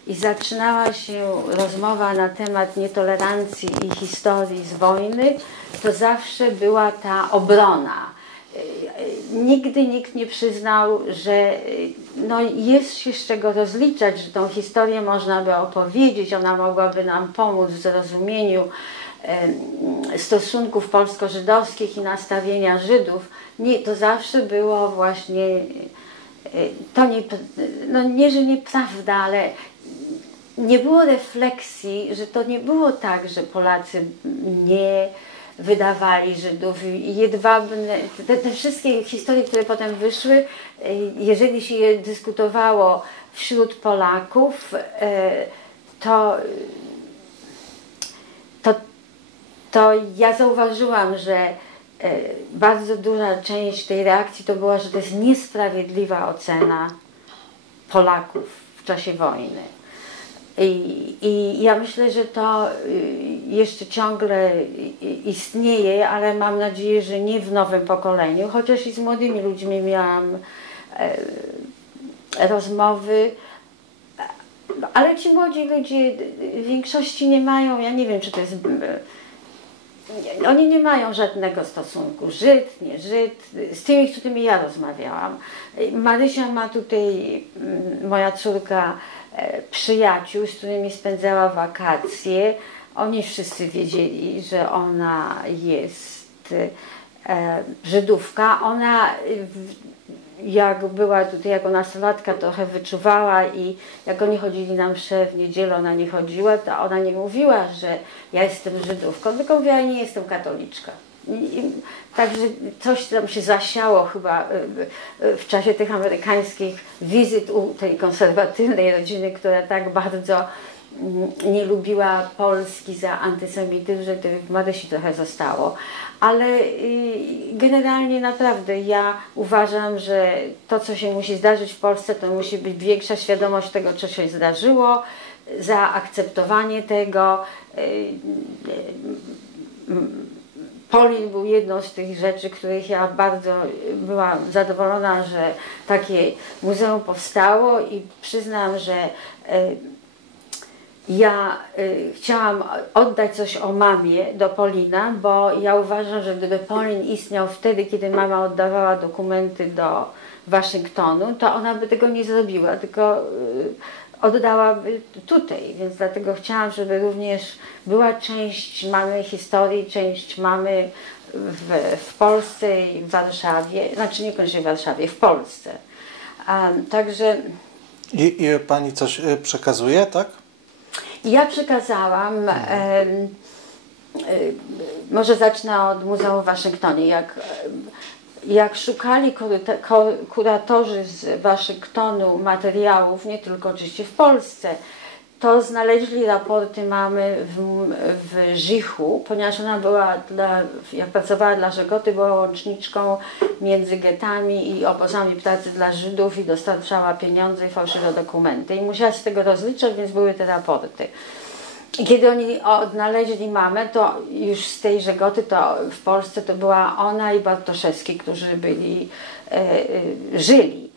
i zaczynała się rozmowa na temat nietolerancji i historii z wojny, to zawsze była ta obrona. Nigdy nikt nie przyznał, że no jest się z czego rozliczać, że tą historię można by opowiedzieć, ona mogłaby nam pomóc w zrozumieniu stosunków polsko-żydowskich i nastawienia Żydów. Nie, to zawsze było właśnie, to nie, no nie, że nieprawda, ale nie było refleksji, że to nie było tak, że Polacy nie wydawali Żydów i jedwabne, te wszystkie historie, które potem wyszły, jeżeli się je dyskutowało wśród Polaków, to ja zauważyłam, że bardzo duża część tej reakcji to była, że to jest niesprawiedliwa ocena Polaków w czasie wojny. I ja myślę, że to jeszcze ciągle istnieje, ale mam nadzieję, że nie w nowym pokoleniu, chociaż i z młodymi ludźmi miałam rozmowy, ale ci młodzi ludzie w większości nie mają, ja nie wiem, czy to jest... Oni nie mają żadnego stosunku, Żyd, nie Żyd, z tymi, z którymi ja rozmawiałam. Marysia ma tutaj, moja córka, przyjaciół, z którymi spędzała wakacje. Oni wszyscy wiedzieli, że ona jest Żydówka. Ona jak była tutaj jako nastolatka, trochę wyczuwała i jak oni chodzili na mszę w niedzielę, ona nie chodziła, to ona nie mówiła, że ja jestem Żydówką, tylko mówiła, ja nie jestem katoliczka. Także coś tam się zasiało chyba w czasie tych amerykańskich wizyt u tej konserwatywnej rodziny, która tak bardzo nie lubiła Polski za antysemityzm, że to w Marysi trochę zostało. Ale generalnie naprawdę ja uważam, że to, co się musi zdarzyć w Polsce, to musi być większa świadomość tego, co się zdarzyło, zaakceptowanie tego. Polin był jedną z tych rzeczy, których ja bardzo byłam zadowolona, że takie muzeum powstało i przyznam, że ja chciałam oddać coś o mamie do Polina, bo ja uważam, że gdyby Polin istniał wtedy, kiedy mama oddawała dokumenty do Waszyngtonu, to ona by tego nie zrobiła, tylko oddałaby tutaj, więc dlatego chciałam, żeby również była część mamy historii, część mamy w Polsce i w Warszawie, znaczy niekoniecznie w Warszawie, w Polsce. Także... I pani coś przekazuje, tak? Ja przekazałam, może zacznę od Muzeum w Waszyngtonie. Jak szukali kuratorzy z Waszyngtonu materiałów, nie tylko oczywiście w Polsce, to znaleźli raporty mamy w Żychu, ponieważ ona była, jak pracowała dla Żegoty, była łączniczką między getami i obozami pracy dla Żydów i dostarczała pieniądze i fałszywe dokumenty. I musiała się z tego rozliczać, więc były te raporty. I kiedy oni odnaleźli mamę, to już z tej Żegoty, to w Polsce to była ona i Bartoszewski, którzy żyli.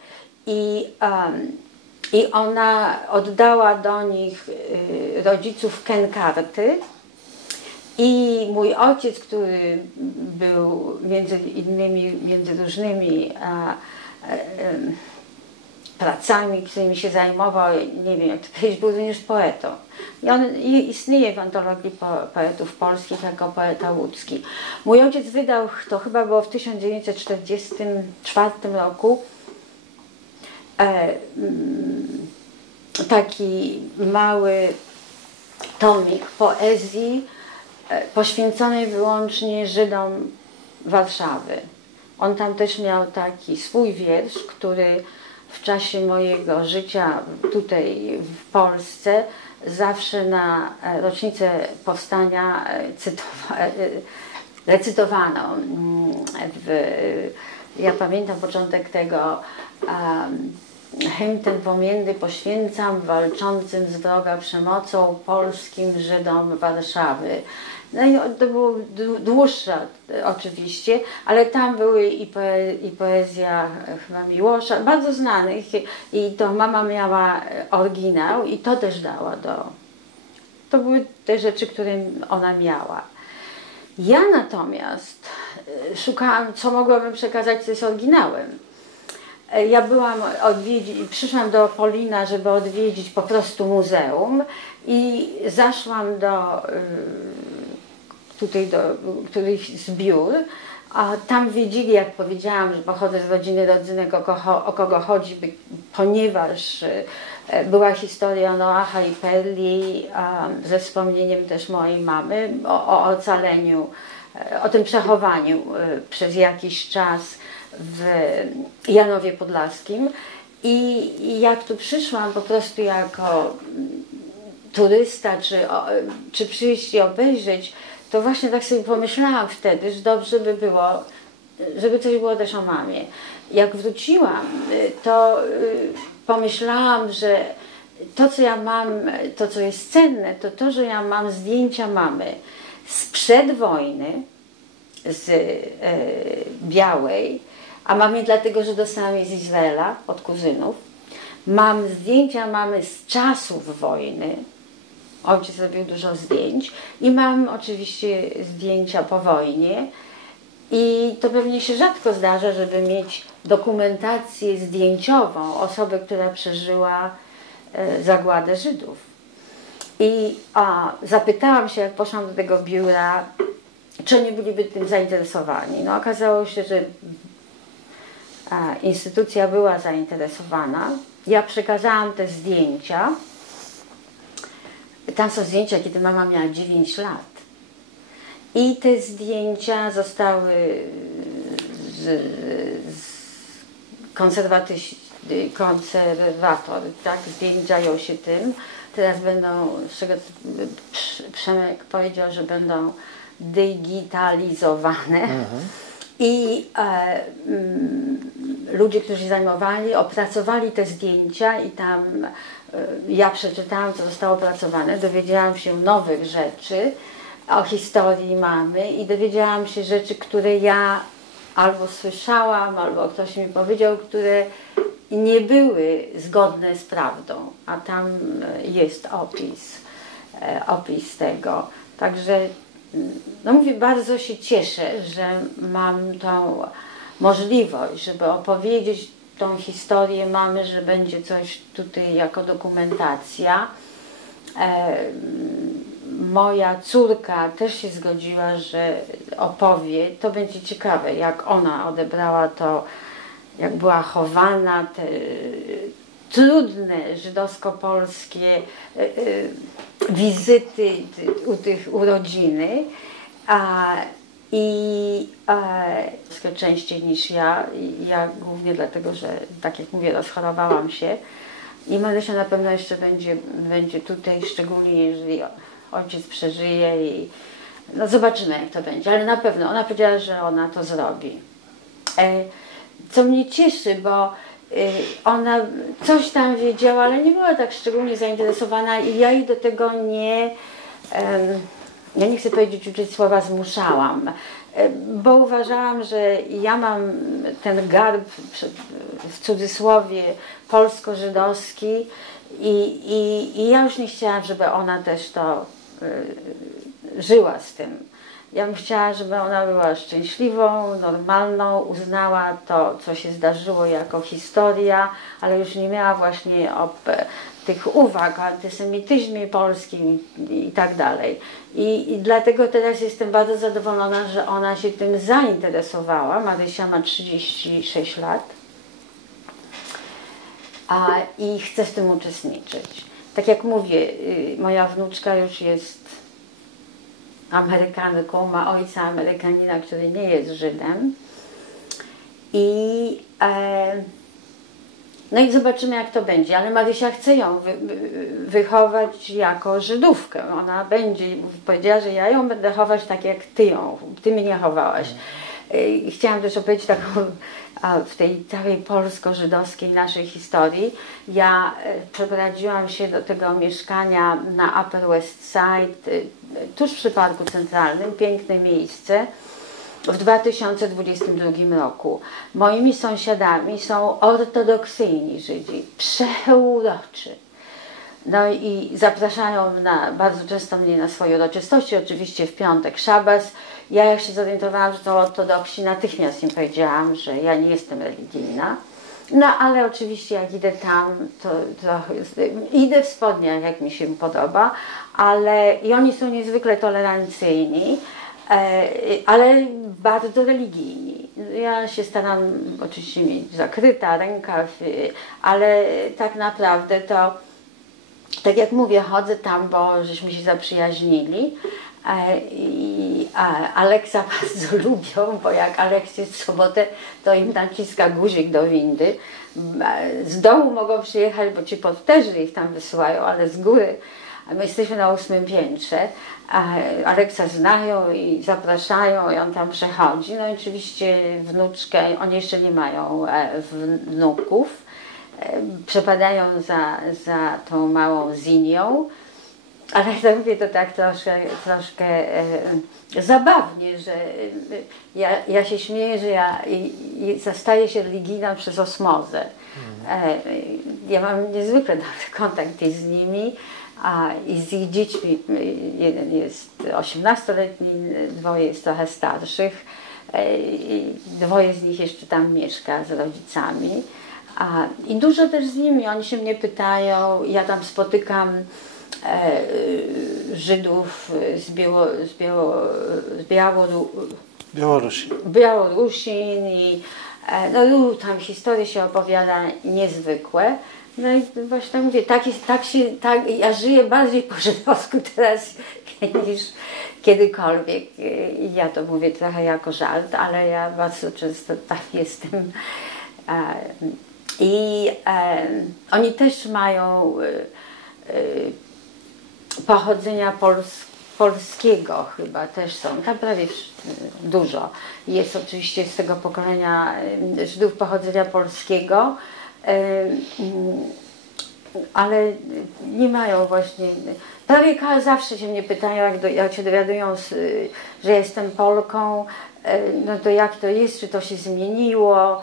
I ona oddała do nich rodziców Ken-karty i mój ojciec, który był między różnymi pracami, którymi się zajmował, nie wiem jak to powiedzieć, był również poetą. I on istnieje w antologii poetów polskich jako poeta łódzki. Mój ojciec wydał, to chyba było w 1944 roku, taki mały tomik poezji poświęconej wyłącznie Żydom Warszawy. On tam też miał taki swój wiersz, który w czasie mojego życia tutaj w Polsce zawsze na rocznicę powstania recytowano. Ja pamiętam początek tego hymn ten pomiędzy poświęcam walczącym z wroga przemocą polskim Żydom Warszawy. No i to było dłuższe oczywiście, ale tam były i poezja chyba Miłosza, bardzo znanych, i to mama miała oryginał i to też dała to były te rzeczy, które ona miała. Ja natomiast szukałam, co mogłabym przekazać, co jest oryginałem. Ja przyszłam do Opolina, żeby odwiedzić po prostu muzeum i zaszłam do którychś z biur, a tam wiedzieli, jak powiedziałam, że pochodzę z rodziny rodzynek, o kogo chodzi, ponieważ była historia Noacha i Perli, ze wspomnieniem też mojej mamy o ocaleniu, o tym przechowaniu przez jakiś czas w Janowie Podlaskim. I jak tu przyszłam po prostu jako turysta, czy przyjść i obejrzeć, to właśnie tak sobie pomyślałam wtedy, że dobrze by było, żeby coś było też o mamie. Jak wróciłam, to pomyślałam, że to, co ja mam, to, co jest cenne, to, że ja mam zdjęcia mamy sprzed wojny, z Białej, a mam je dlatego, że dostałam je z Izraela, od kuzynów. Mam zdjęcia mamy z czasów wojny. Ojciec zrobił dużo zdjęć i mam oczywiście zdjęcia po wojnie i to pewnie się rzadko zdarza, żeby mieć dokumentację zdjęciową osoby, która przeżyła zagładę Żydów. I zapytałam się, jak poszłam do tego biura, czy oni byliby tym zainteresowani. No okazało się, że instytucja była zainteresowana. Ja przekazałam te zdjęcia. Tam są zdjęcia, kiedy mama miała 9 lat. I te zdjęcia zostały konserwator, tak, zdjęciają się tym. Teraz będą, z czego Przemek powiedział, że będą digitalizowane. I ludzie, którzy się zajmowali, opracowali te zdjęcia i tam ja przeczytałam, co zostało opracowane, dowiedziałam się nowych rzeczy o historii mamy i dowiedziałam się rzeczy, które ja albo słyszałam, albo ktoś mi powiedział, które nie były zgodne z prawdą, a tam jest opis tego. Także no mówię, bardzo się cieszę, że mam tą możliwość, żeby opowiedzieć tą historię mamy, że będzie coś tutaj jako dokumentacja. Moja córka też się zgodziła, że opowie. To będzie ciekawe, jak ona odebrała to, jak była chowana, te trudne żydowsko-polskie wizyty u tych urodziny. Częściej niż ja głównie dlatego, że tak jak mówię, rozchorowałam się i Marysia na pewno jeszcze będzie tutaj, szczególnie jeżeli ojciec przeżyje i no zobaczymy, jak to będzie, ale na pewno ona powiedziała, że ona to zrobi. Co mnie cieszy, bo ona coś tam wiedziała, ale nie była tak szczególnie zainteresowana i ja jej do tego ja nie chcę powiedzieć, użyć słowa zmuszałam, bo uważałam, że ja mam ten garb, w cudzysłowie, polsko-żydowski i ja już nie chciałam, żeby ona też to żyła z tym. Ja bym chciała, żeby ona była szczęśliwą, normalną, uznała to, co się zdarzyło jako historia, ale już nie miała właśnie tych uwag o antysemityzmie polskim i tak dalej. I dlatego teraz jestem bardzo zadowolona, że ona się tym zainteresowała. Marysia ma 36 lat i chce w tym uczestniczyć. Tak jak mówię, moja wnuczka już jest Amerykanką, ma ojca Amerykanina, który nie jest Żydem. No i zobaczymy, jak to będzie, ale Marysia chce ją wychować jako Żydówkę. Ona powiedziała, że ja ją będę chować tak, jak ty mnie chowałaś. chciałam też opowiedzieć taką, w tej całej polsko-żydowskiej naszej historii. Ja przeprowadziłam się do tego mieszkania na Upper West Side, tuż przy Parku Centralnym, piękne miejsce, w 2022 roku. Moimi sąsiadami są ortodoksyjni Żydzi, przeuroczy. No i zapraszają bardzo często mnie na swoje uroczystości, oczywiście w piątek, szabas. Ja jak się zorientowałam, że to ortodoksi, natychmiast im powiedziałam, że ja nie jestem religijna. No ale oczywiście jak idę tam, to idę w spodniach, jak mi się podoba, ale i oni są niezwykle tolerancyjni, ale bardzo religijni. Ja się staram oczywiście mieć zakryta rękaw, ale tak naprawdę to, tak jak mówię, chodzę tam, bo żeśmy się zaprzyjaźnili i Aleksa bardzo lubią, bo jak Aleks jest w sobotę, to im naciska guzik do windy. Z dołu mogą przyjechać, bo ci porterzy ich tam wysyłają, ale z góry. My jesteśmy na 8. piętrze, Aleksa znają i zapraszają i on tam przechodzi. No i oczywiście wnuczkę, oni jeszcze nie mają wnuków, przepadają za tą małą Zinią, ale to mówię to tak troszkę zabawnie, że ja się śmieję, że ja staję się religijna przez osmozę. Ja mam niezwykle dobry kontakt z nimi i z ich dziećmi. Jeden jest 18-letni, dwoje jest trochę starszych, dwoje z nich jeszcze tam mieszka z rodzicami. I dużo też z nimi, oni się mnie pytają, ja tam spotykam Żydów z Białorusin i no tam historie się opowiada niezwykłe. No i właśnie tak mówię, ja żyję bardziej po żydowsku teraz niż kiedykolwiek. I ja to mówię trochę jako żart, ale ja bardzo często tak jestem. Oni też mają pochodzenia polskiego chyba też są, tam prawie dużo. Jest oczywiście z tego pokolenia Żydów pochodzenia polskiego, ale nie mają właśnie, prawie zawsze się mnie pytają, jak się dowiadują, że jestem Polką, no to jak to jest, czy to się zmieniło.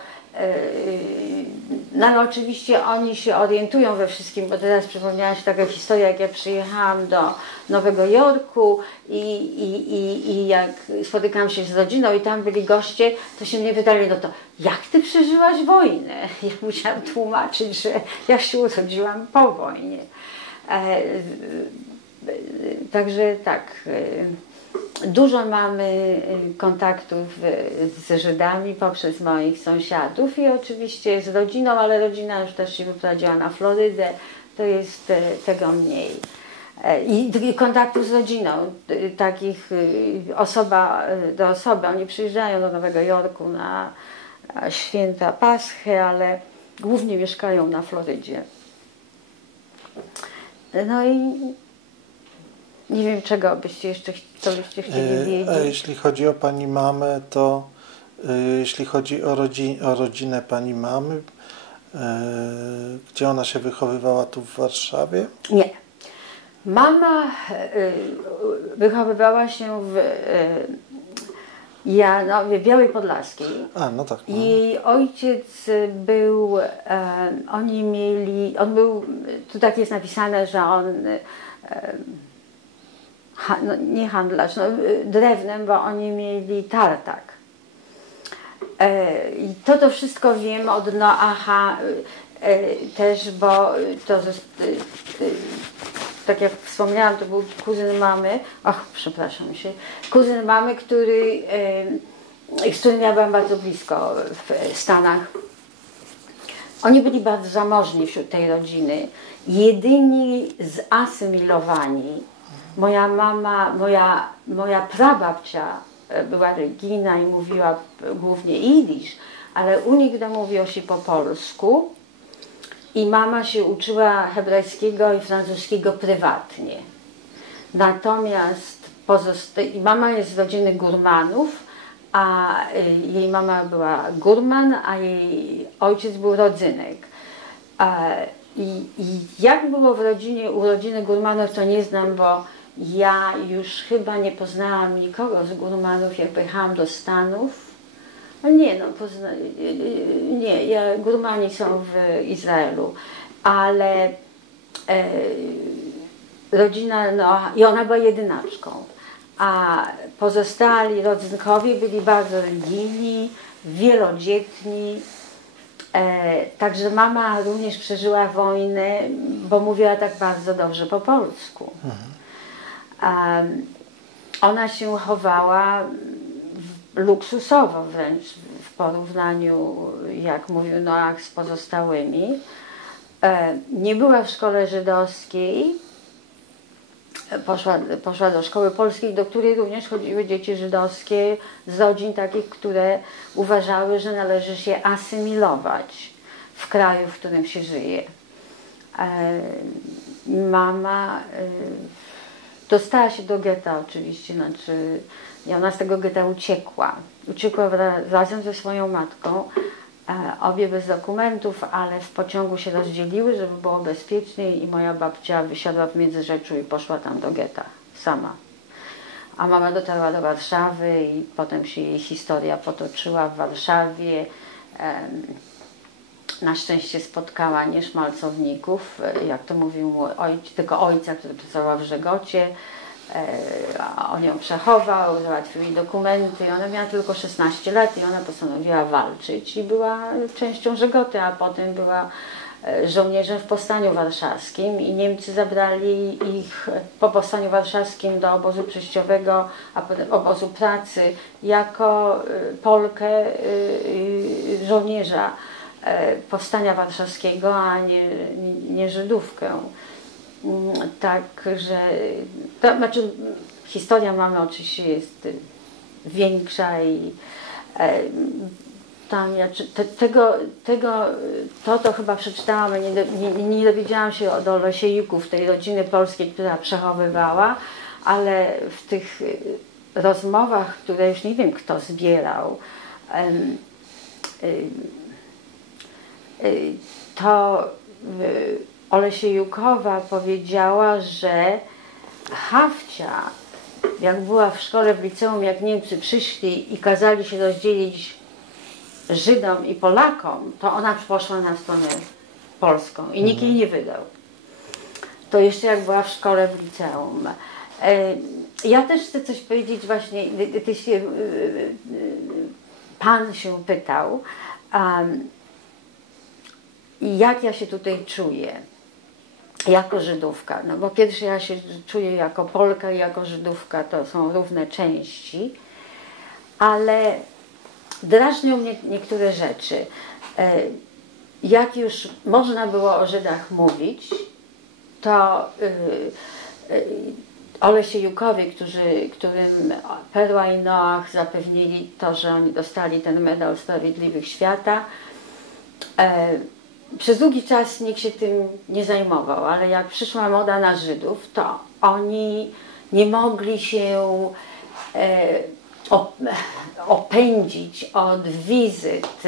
No oczywiście oni się orientują we wszystkim, bo teraz przypomniała się taka historia, jak ja przyjechałam do Nowego Jorku i jak spotykałam się z rodziną i tam byli goście, to się mnie pytali, no to jak ty przeżyłaś wojnę? Ja musiałam tłumaczyć, że ja się urodziłam po wojnie. Także tak, dużo mamy kontaktów z Żydami poprzez moich sąsiadów i oczywiście z rodziną, ale rodzina już też się wyprowadziła na Florydę, to jest tego mniej. I kontaktów z rodziną, takich osoba do osoby. Oni przyjeżdżają do Nowego Jorku na święta Paschy, ale głównie mieszkają na Florydzie. No i nie wiem, czego byście chcieli wiedzieć. A jeśli chodzi o pani mamę, to jeśli chodzi o rodzinę pani mamy, gdzie ona się wychowywała, tu w Warszawie? Nie. Mama wychowywała się w Janowie, Białej Podlaskiej. No tak. Jej ojciec był, on był, tu tak jest napisane, że on nie handlarz, drewnem, bo oni mieli tartak. I to wszystko wiem od Noacha też, bo to tak jak wspomniałam, to był kuzyn mamy, kuzyn mamy, z którym ja byłam bardzo blisko w Stanach. Oni byli bardzo zamożni wśród tej rodziny, jedyni zasymilowani. Moja mama, moja prababcia była religijna i mówiła głównie jidysz, ale u nich mówiło się po polsku i mama się uczyła hebrajskiego i francuskiego prywatnie. Natomiast mama jest z rodziny Gurmanów, a jej mama była górman, a jej ojciec był rodzynek. I jak było u rodziny górmanów, to nie znam, bo ja już chyba nie poznałam nikogo z górmanów, jak pojechałam do Stanów. No nie, no górmani są w Izraelu, ale rodzina, no i ona była jedynaczką, a pozostali rodzynkowie byli bardzo religijni, wielodzietni. Także mama również przeżyła wojnę, bo mówiła tak bardzo dobrze po polsku. Ona się chowała luksusowo wręcz w porównaniu, jak mówił Noach, z pozostałymi. Nie była w szkole żydowskiej, poszła do szkoły polskiej, do której również chodziły dzieci żydowskie z rodzin takich, które uważały, że należy się asymilować w kraju, w którym się żyje. Mama dostała się do getta oczywiście, znaczy ona z tego getta uciekła. Uciekła razem ze swoją matką, obie bez dokumentów, ale w pociągu się rozdzieliły, żeby było bezpieczniej i moja babcia wysiadła w Międzyrzeczu i poszła tam do getta sama. A mama dotarła do Warszawy i potem się jej historia potoczyła w Warszawie. Na szczęście spotkała nie szmalcowników, jak to mówił mój ojciec, tylko ojca, który pracował w Żegocie. On ją przechował, załatwił jej dokumenty i ona miała tylko 16 lat i ona postanowiła walczyć i była częścią Żegoty, a potem była żołnierzem w Powstaniu Warszawskim i Niemcy zabrali ich po Powstaniu Warszawskim do obozu przejściowego, a potem obozu pracy jako Polkę żołnierza Powstania Warszawskiego, a nie Żydówkę. Także, to znaczy historia mamy oczywiście jest większa i tam to chyba przeczytałam, nie dowiedziałam się o Olesiejuków, tej rodziny polskiej, która przechowywała, ale w tych rozmowach, które już nie wiem kto zbierał, to Olesiejukowa powiedziała, że Hafcia, jak była w szkole, w liceum, jak Niemcy przyszli i kazali się rozdzielić Żydom i Polakom, to ona poszła na stronę polską i nikt jej nie wydał. To jeszcze jak była w szkole, w liceum. Ja też chcę coś powiedzieć właśnie, pan się pytał, jak ja się tutaj czuję jako Żydówka. No bo pierwsze ja się czuję jako Polka i jako Żydówka, to są równe części, ale drażnią mnie niektóre rzeczy. Jak już można było o Żydach mówić, to Olesiejukowie, którym Perła i Noach zapewnili to, że oni dostali ten medal Sprawiedliwych Świata, przez długi czas nikt się tym nie zajmował, ale jak przyszła moda na Żydów, to oni nie mogli się opędzić od wizyt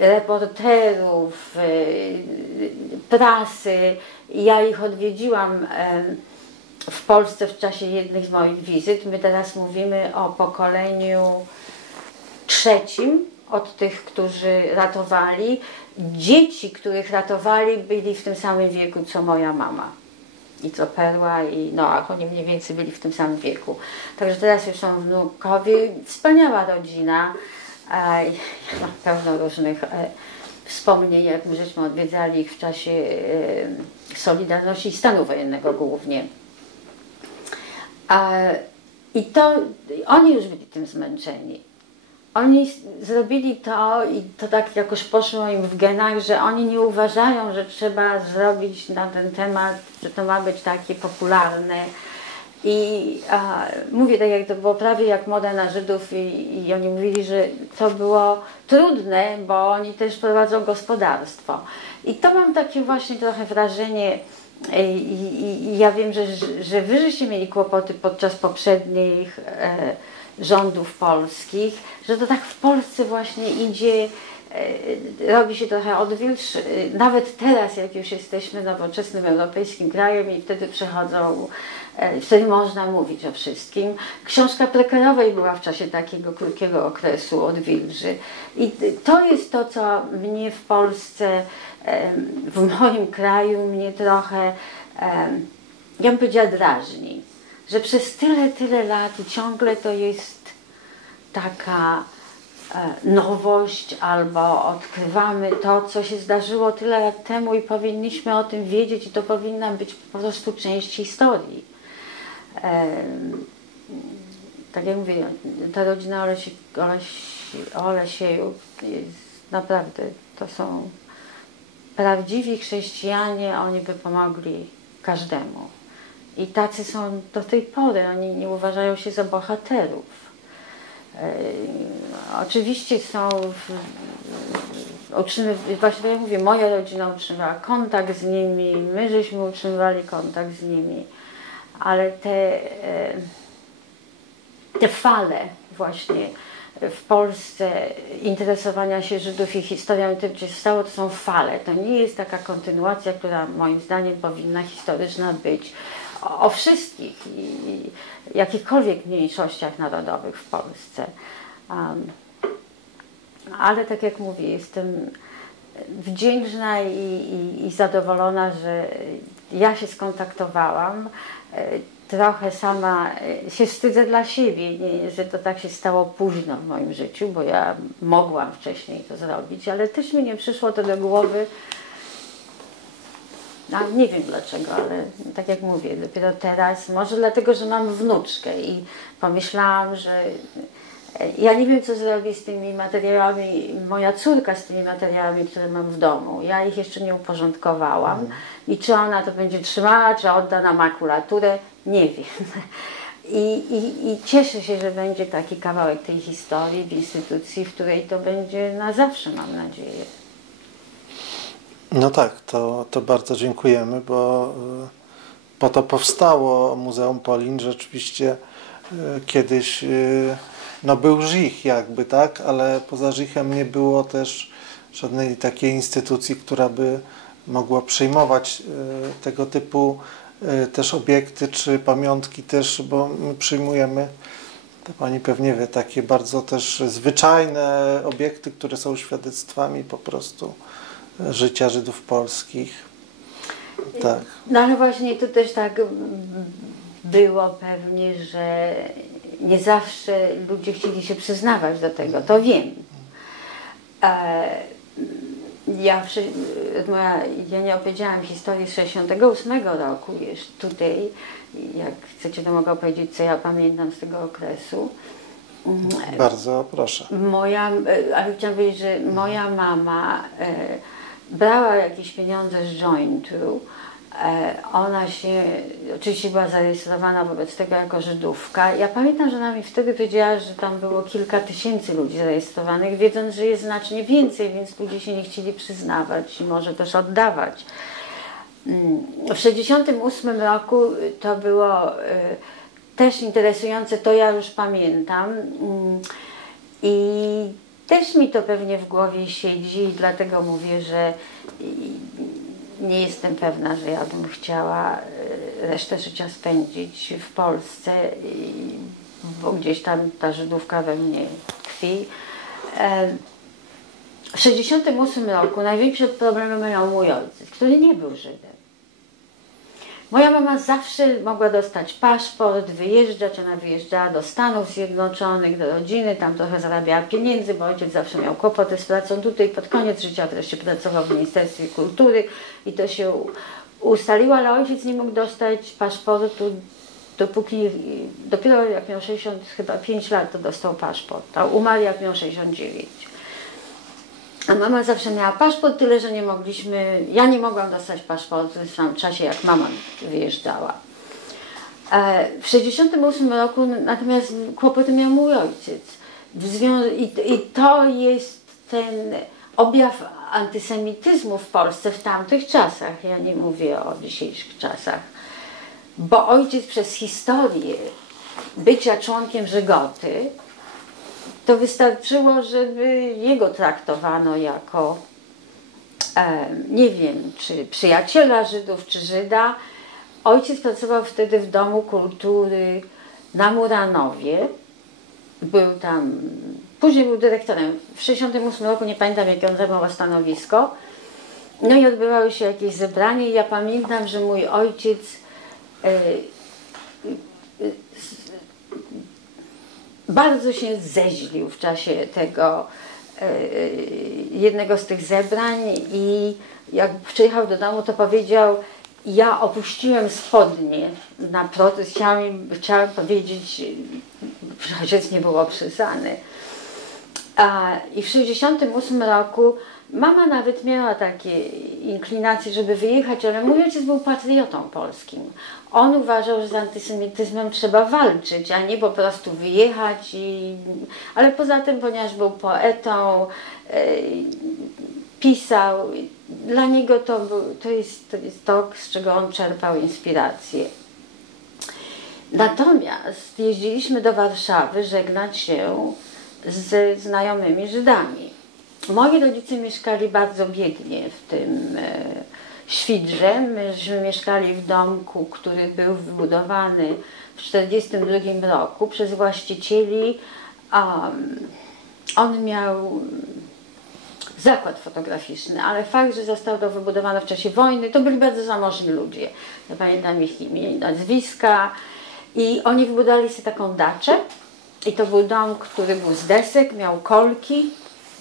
reporterów, prasy. Ja ich odwiedziłam w Polsce w czasie jednych z moich wizyt. My teraz mówimy o pokoleniu trzecim od tych, którzy ratowali. Dzieci, których ratowali, byli w tym samym wieku, co moja mama. I co Perła i Noach, oni mniej więcej byli w tym samym wieku. Także teraz już są wnukowie. Wspaniała rodzina. Mam pełno różnych wspomnień, jak my żeśmy odwiedzali ich w czasie Solidarności i stanu wojennego głównie. I to oni już byli tym zmęczeni. Oni zrobili to i to tak jakoś poszło im w genach, że oni nie uważają, że trzeba zrobić na ten temat, że to ma być takie popularne. I mówię tak, jak to było prawie jak moda na Żydów i oni mówili, że to było trudne, bo oni też prowadzą gospodarstwo. I to mam takie właśnie trochę wrażenie, I ja wiem, że wy żeście mieli kłopoty podczas poprzednich rządów polskich, że to tak w Polsce właśnie idzie, robi się trochę odwilż, nawet teraz, jak już jesteśmy nowoczesnym europejskim krajem i wtedy przechodzą, wtedy można mówić o wszystkim. Książka Plekerowej była w czasie takiego krótkiego okresu odwilży. I to jest to, co mnie w Polsce, w moim kraju, mnie trochę, ja bym powiedziała, drażni. Że przez tyle lat ciągle to jest taka nowość, albo odkrywamy to, co się zdarzyło tyle lat temu i powinniśmy o tym wiedzieć i to powinna być po prostu część historii. Tak jak mówię, ta rodzina Olesiejów jest naprawdę, to są prawdziwi chrześcijanie, oni by pomogli każdemu. I tacy są do tej pory, oni nie uważają się za bohaterów. Oczywiście są, właśnie jak mówię, moja rodzina utrzymywała kontakt z nimi, my żeśmy utrzymywali kontakt z nimi, ale te fale właśnie w Polsce interesowania się Żydów i historią tym, co się stało, to są fale. To nie jest taka kontynuacja, która moim zdaniem powinna historyczna być o wszystkich i jakichkolwiek mniejszościach narodowych w Polsce. Ale tak jak mówię, jestem wdzięczna i zadowolona, że ja się skontaktowałam. Trochę sama się wstydzę dla siebie, że to tak się stało późno w moim życiu, bo ja mogłam wcześniej to zrobić, ale też mi nie przyszło to do głowy. Nie wiem dlaczego, ale tak jak mówię, dopiero teraz, może dlatego, że mam wnuczkę i pomyślałam, że ja nie wiem, co zrobię z tymi materiałami, moja córka z tymi materiałami, które mam w domu. Ja ich jeszcze nie uporządkowałam i czy ona to będzie trzymała, czy odda na makulaturę, nie wiem. I cieszę się, że będzie taki kawałek tej historii w instytucji, w której to będzie na zawsze, mam nadzieję. No tak, to bardzo dziękujemy, bo po to powstało Muzeum Polin. Rzeczywiście kiedyś no był Żich jakby, tak, ale poza Żichem nie było też żadnej takiej instytucji, która by mogła przyjmować tego typu też obiekty czy pamiątki też, bo my przyjmujemy, to pani pewnie wie, takie bardzo też zwyczajne obiekty, które są świadectwami po prostu życia Żydów polskich. Tak. No ale właśnie tu też tak było pewnie, że nie zawsze ludzie chcieli się przyznawać do tego, to wiem. Ja nie opowiedziałam historii z 68 roku jeszcze tutaj, jak chcecie, to mogę powiedzieć, co ja pamiętam z tego okresu. Bardzo proszę. Ale chciałam powiedzieć, że moja mama brała jakieś pieniądze z jointu. Ona się, oczywiście była zarejestrowana wobec tego jako Żydówka. Ja pamiętam, że ona mi wtedy powiedziała, że tam było kilka tysięcy ludzi zarejestrowanych, wiedząc, że jest znacznie więcej, więc ludzie się nie chcieli przyznawać i może też oddawać. W 1968 roku to było też interesujące, to ja już pamiętam. I też mi to pewnie w głowie siedzi i dlatego mówię, że nie jestem pewna, że ja bym chciała resztę życia spędzić w Polsce, bo gdzieś tam ta Żydówka we mnie tkwi. W 1968 roku największe problemy miał mój ojciec, który nie był Żydem. Moja mama zawsze mogła dostać paszport, wyjeżdżać, ona wyjeżdżała do Stanów Zjednoczonych, do rodziny, tam trochę zarabiała pieniędzy, bo ojciec zawsze miał kłopoty z pracą tutaj, pod koniec życia wreszcie pracował w Ministerstwie Kultury i to się ustaliło, ale ojciec nie mógł dostać paszportu, dopóki, dopiero jak miał 65 lat, to dostał paszport, a umarł jak miał 69. A mama zawsze miała paszport, tyle że ja nie mogłam dostać paszportu w samym czasie, jak mama wyjeżdżała. W 1968 roku natomiast kłopoty miał mój ojciec. I to jest ten objaw antysemityzmu w Polsce w tamtych czasach, ja nie mówię o dzisiejszych czasach, bo ojciec przez historię bycia członkiem Żegoty, to wystarczyło, żeby jego traktowano jako, nie wiem, czy przyjaciela Żydów, czy Żyda. Ojciec pracował wtedy w Domu Kultury na Muranowie. Był tam, później był dyrektorem. W 1968 roku, nie pamiętam jakie on zajmował stanowisko. No i odbywały się jakieś zebranie i ja pamiętam, że mój ojciec bardzo się zeźlił w czasie tego jednego z tych zebrań i jak przyjechał do domu, to powiedział: ja opuściłem spodnie na protest, chciałem powiedzieć, że ojciec nie był obrzezany. I w 1968 roku mama nawet miała takie inklinacje, żeby wyjechać, ale mój ojciec był patriotą polskim. On uważał, że z antysemityzmem trzeba walczyć, a nie po prostu wyjechać. Ale poza tym, ponieważ był poetą, pisał, dla niego to jest to, z czego on czerpał inspirację. Natomiast jeździliśmy do Warszawy żegnać się z znajomymi Żydami. Moi rodzice mieszkali bardzo biednie w tym Świdrze. Myśmy mieszkali w domku, który był wybudowany w 1942 roku przez właścicieli. On miał zakład fotograficzny, ale fakt, że został to wybudowany w czasie wojny, to byli bardzo zamożni ludzie. Ja pamiętam ich imię i nazwiska. I oni wybudowali sobie taką daczę. I to był dom, który był z desek, miał kolki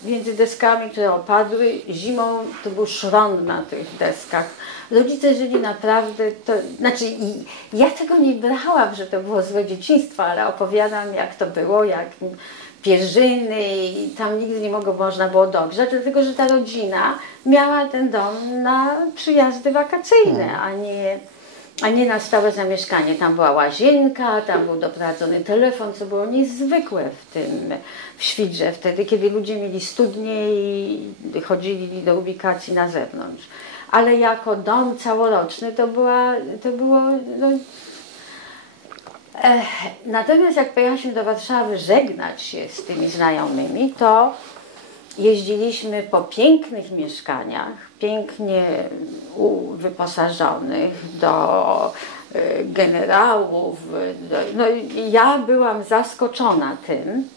między deskami, które opadły. Zimą to był szron na tych deskach. Rodzice żyli naprawdę, ja tego nie brałam, że to było złe dzieciństwo, ale opowiadam, jak to było, jak pierzyny i tam nigdy można było dogrzać, dlatego że ta rodzina miała ten dom na przyjazdy wakacyjne, a nie na stałe zamieszkanie. Tam była łazienka, tam był doprowadzony telefon, co było niezwykłe w Świdrze wtedy, kiedy ludzie mieli studnie i chodzili do ubikacji na zewnątrz. Ale jako dom całoroczny to było natomiast jak pojechaliśmy do Warszawy żegnać się z tymi znajomymi, to jeździliśmy po pięknych mieszkaniach, pięknie wyposażonych, do generałów. Ja byłam zaskoczona tym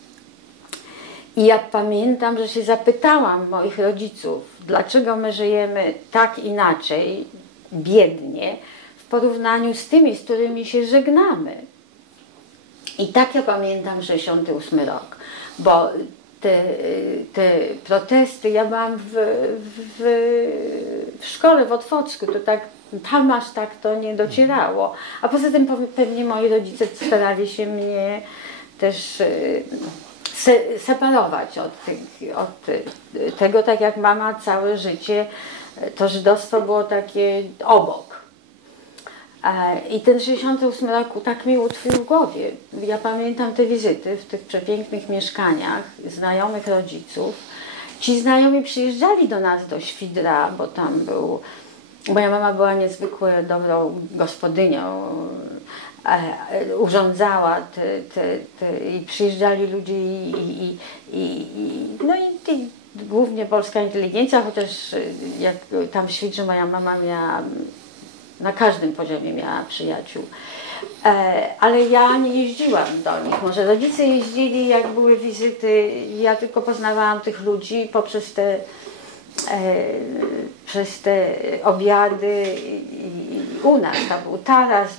i ja pamiętam, że się zapytałam moich rodziców, dlaczego my żyjemy tak inaczej, biednie, w porównaniu z tymi, z którymi się żegnamy. I tak ja pamiętam 68 rok, bo te protesty, ja byłam w szkole w Otwocku, to tak, tam aż tak to nie docierało. A poza tym pewnie moi rodzice starali się mnie też separować od tego, tak jak mama całe życie, to żydostwo było takie obok. I ten 68 roku tak mi utkwił w głowie. Ja pamiętam te wizyty w tych przepięknych mieszkaniach znajomych rodziców. Ci znajomi przyjeżdżali do nas do Świdra, bo tam moja mama była niezwykle dobrą gospodynią, urządzała i przyjeżdżali ludzie głównie polska inteligencja, chociaż jak tam w Świdrze moja mama miała, na każdym poziomie miała przyjaciół. Ale ja nie jeździłam do nich. Może rodzice jeździli, jak były wizyty. Ja tylko poznawałam tych ludzi przez te obiady i u nas. Tam był taras,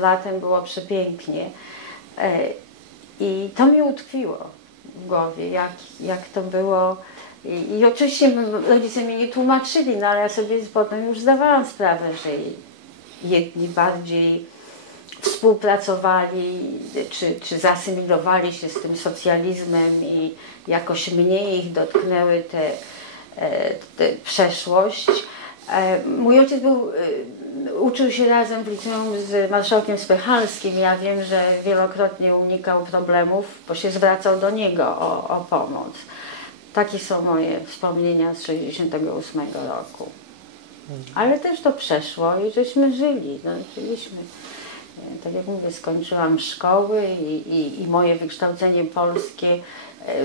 latem było przepięknie. I to mi utkwiło w głowie, jak to było. I oczywiście rodzice mi nie tłumaczyli, no ale ja sobie potem już zdawałam sprawę, że jedni bardziej współpracowali, czy zasymilowali się z tym socjalizmem i jakoś mniej ich dotknęły tę przeszłość. Mój ojciec uczył się razem w liceum z marszałkiem Spychalskim. Ja wiem, że wielokrotnie unikał problemów, bo się zwracał do niego o pomoc. Takie są moje wspomnienia z 68 roku. Ale też to przeszło i żeśmy żyli. No, żyliśmy. Tak jak mówię, skończyłam szkoły i moje wykształcenie polskie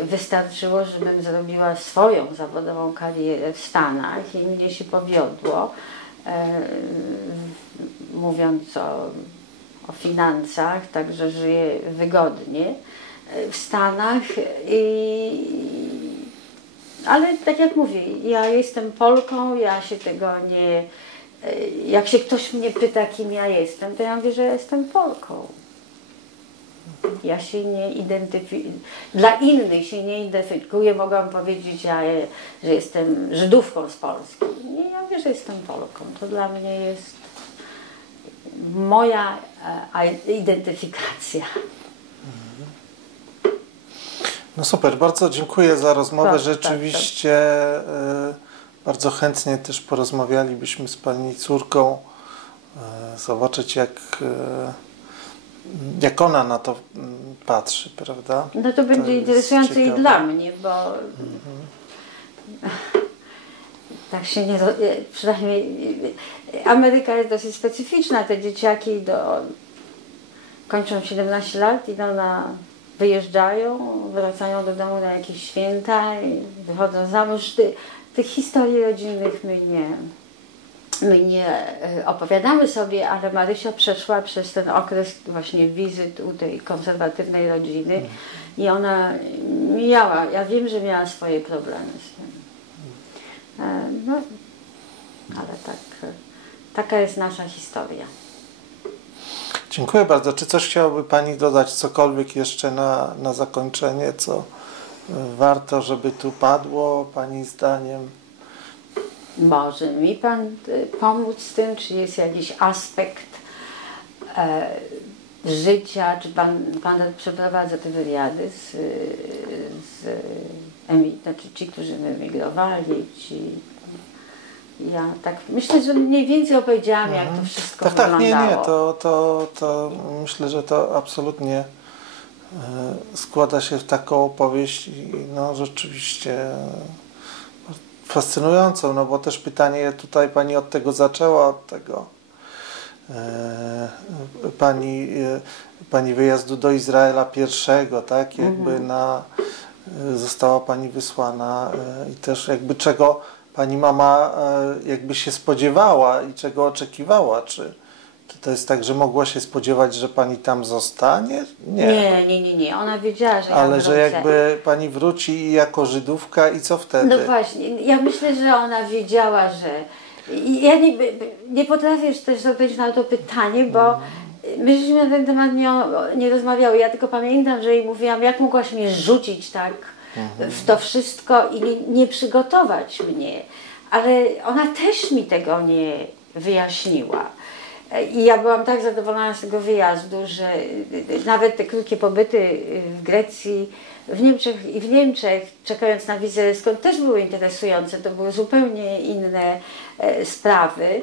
wystarczyło, żebym zrobiła swoją zawodową karierę w Stanach i mnie się powiodło. Mówiąc o finansach, także żyję wygodnie w Stanach. Ale tak jak mówię, ja jestem Polką, ja się tego nie... Jak się ktoś mnie pyta, kim ja jestem, to ja mówię, że jestem Polką. Ja się nie identyfikuję, dla innych się nie identyfikuję, mogłam powiedzieć, że jestem Żydówką z Polski. Nie, ja mówię, że jestem Polką. To dla mnie jest moja identyfikacja. No super, bardzo dziękuję za rozmowę. Tak, Rzeczywiście bardzo chętnie też porozmawialibyśmy z Pani córką, zobaczyć jak ona na to patrzy, prawda? No to będzie interesujące i dla mnie, bo tak się nie... Przynajmniej Ameryka jest dosyć specyficzna. Te dzieciaki kończą 17 lat, wyjeżdżają, wracają do domu na jakieś święta i wychodzą za mąż. Tych historii rodzinnych my nie opowiadamy sobie, ale Marysia przeszła przez ten okres właśnie wizyt u tej konserwatywnej rodziny i ona miała, ja wiem, że miała swoje problemy z tym. No, ale taka jest nasza historia. Dziękuję bardzo. Czy coś chciałaby Pani dodać, cokolwiek jeszcze na zakończenie, co warto, żeby tu padło Pani zdaniem? Może mi Pan pomóc z tym, czy jest jakiś aspekt życia, czy Pan przeprowadza te wywiady znaczy ci, którzy emigrowali, ja tak myślę, że mniej więcej opowiedziałam, jak to wszystko wyglądało. Nie, to myślę, że to absolutnie składa się w taką opowieść i no rzeczywiście fascynującą, no bo też pytanie, tutaj Pani od tego zaczęła, od tego Pani wyjazdu do Izraela pierwszego, tak, jakby została Pani wysłana i też jakby czego Pani mama jakby się spodziewała i czego oczekiwała, czy to jest tak, że mogła się spodziewać, że Pani tam zostanie? Nie. Ona wiedziała, że ale ja że jakby Pani wróci jako Żydówka i co wtedy? No właśnie, ja myślę, że ona wiedziała, że... Ja nie potrafię też odpowiedzieć na to pytanie, bo myśmy na ten temat nie rozmawiały. Ja tylko pamiętam, że jej mówiłam, jak mogłaś mnie rzucić tak w to wszystko i nie przygotować mnie. Ale ona też mi tego nie wyjaśniła. I ja byłam tak zadowolona z tego wyjazdu, że nawet te krótkie pobyty w Grecji, w Niemczech, czekając na wizę, skąd też były interesujące, to były zupełnie inne sprawy.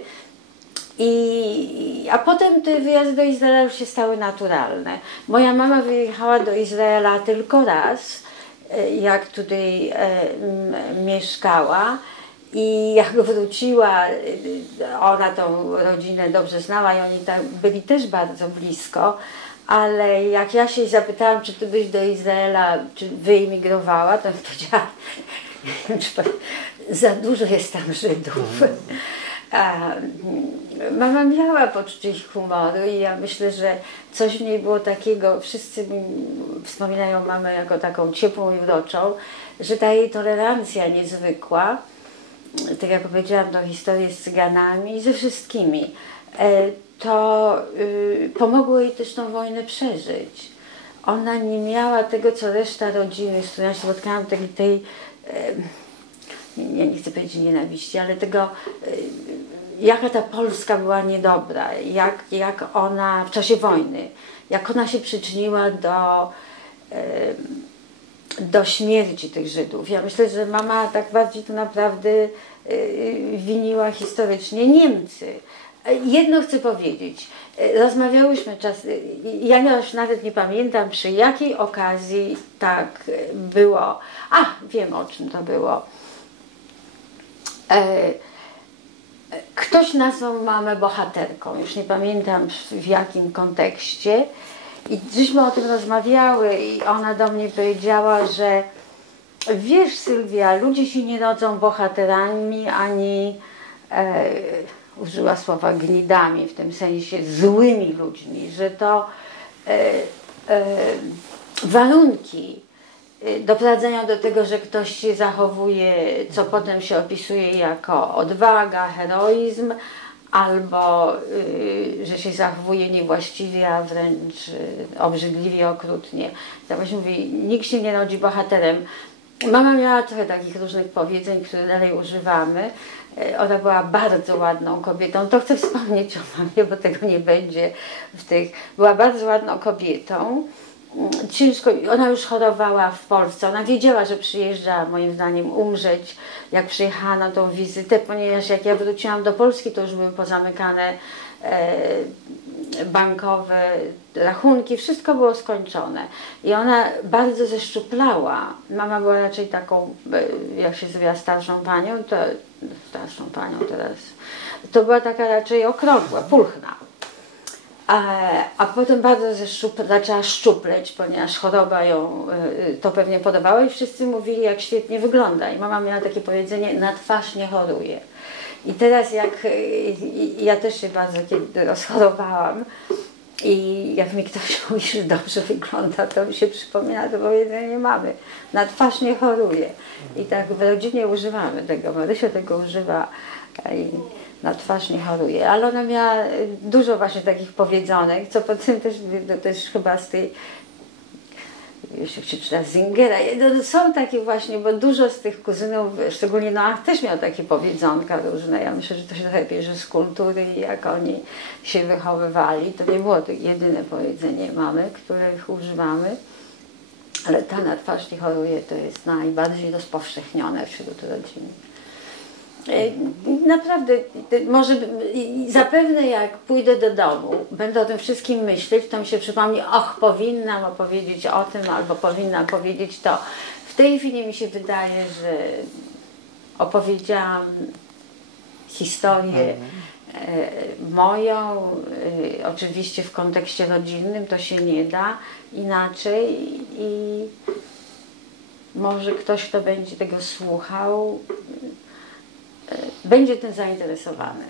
A potem te wyjazdy do Izraela już się stały naturalne. Moja mama wyjechała do Izraela tylko raz, jak tutaj mieszkała. I jak wróciła, ona tą rodzinę dobrze znała i oni tam byli też bardzo blisko, ale jak ja się jej zapytałam, czy ty byś do Izraela, czy wyemigrowała, to powiedziała, za dużo jest tam Żydów. Mama miała poczucie humoru i ja myślę, że coś w niej było takiego, wszyscy wspominają mamę jako taką ciepłą i uroczą, że ta jej tolerancja niezwykła, tak jak powiedziałam, tą historię z Cyganami i ze wszystkimi, to pomogło jej też tą wojnę przeżyć. Ona nie miała tego, co reszta rodziny, z którą ja się spotkałam, nie chcę powiedzieć nienawiści, ale tego, jaka ta Polska była niedobra, jak ona w czasie wojny, jak ona się przyczyniła do śmierci tych Żydów. Ja myślę, że mama tak bardziej to naprawdę winiła historycznie Niemcy, Jedno chcę powiedzieć. Rozmawiałyśmy ja już nawet nie pamiętam, przy jakiej okazji tak było. Wiem, o czym to było. Ktoś nazwał mamę bohaterką, już nie pamiętam w jakim kontekście. I żeśmy o tym rozmawiały i ona do mnie powiedziała, że wiesz, Sylwia, ludzie się nie rodzą bohaterami, ani użyła słowa gnidami, w tym sensie złymi ludźmi, że to warunki doprowadzają do tego, że ktoś się zachowuje, co potem się opisuje jako odwaga, heroizm, albo że się zachowuje niewłaściwie, a wręcz obrzydliwie, okrutnie. Tak mówi, nikt się nie rodzi bohaterem. Mama miała trochę takich różnych powiedzeń, które dalej używamy. Ona była bardzo ładną kobietą. To chcę wspomnieć o mamie, bo tego nie będzie w tych. Była bardzo ładną kobietą. Ciężko, ona już chorowała w Polsce. Ona wiedziała, że przyjeżdża, moim zdaniem, umrzeć. Jak przyjechała na tą wizytę, ponieważ jak ja wróciłam do Polski, to już były pozamykane bankowe rachunki, wszystko było skończone. I ona bardzo zeszczuplała. Mama była raczej taką, jak się nazywa, starszą panią teraz. To była taka raczej okrągła, pulchna. A potem bardzo zaczęła szczupleć, ponieważ choroba ją to pewnie podobała i wszyscy mówili, jak świetnie wygląda. I mama miała takie powiedzenie, na twarz nie choruje. I teraz ja też się bardzo kiedy rozchorowałam i jak mi ktoś mówi, że dobrze wygląda, to mi się przypomina to powiedzenie mamy. Na twarz nie choruje. I tak w rodzinie używamy tego, Marysia tego używa. Na twarz nie choruje, ale ona miała dużo właśnie takich powiedzonek, co potem też chyba z tej, jeśli się czyta Zingera, są takie właśnie, bo dużo z tych kuzynów, szczególnie Noach też miał takie powiedzonka różne. Ja myślę, że to się trochę bierze z kultury i jak oni się wychowywali. To nie było to jedyne powiedzenie mamy, których używamy, ale ta na twarz nie choruje to jest najbardziej rozpowszechnione wśród rodzin. Naprawdę, może zapewne jak pójdę do domu, będę o tym wszystkim myśleć, to mi się przypomni, powinnam opowiedzieć o tym, albo powinnam powiedzieć to. W tej chwili mi się wydaje, że opowiedziałam historię moją, oczywiście w kontekście rodzinnym to się nie da inaczej i może ktoś, kto będzie tego słuchał, będzie tym zainteresowany.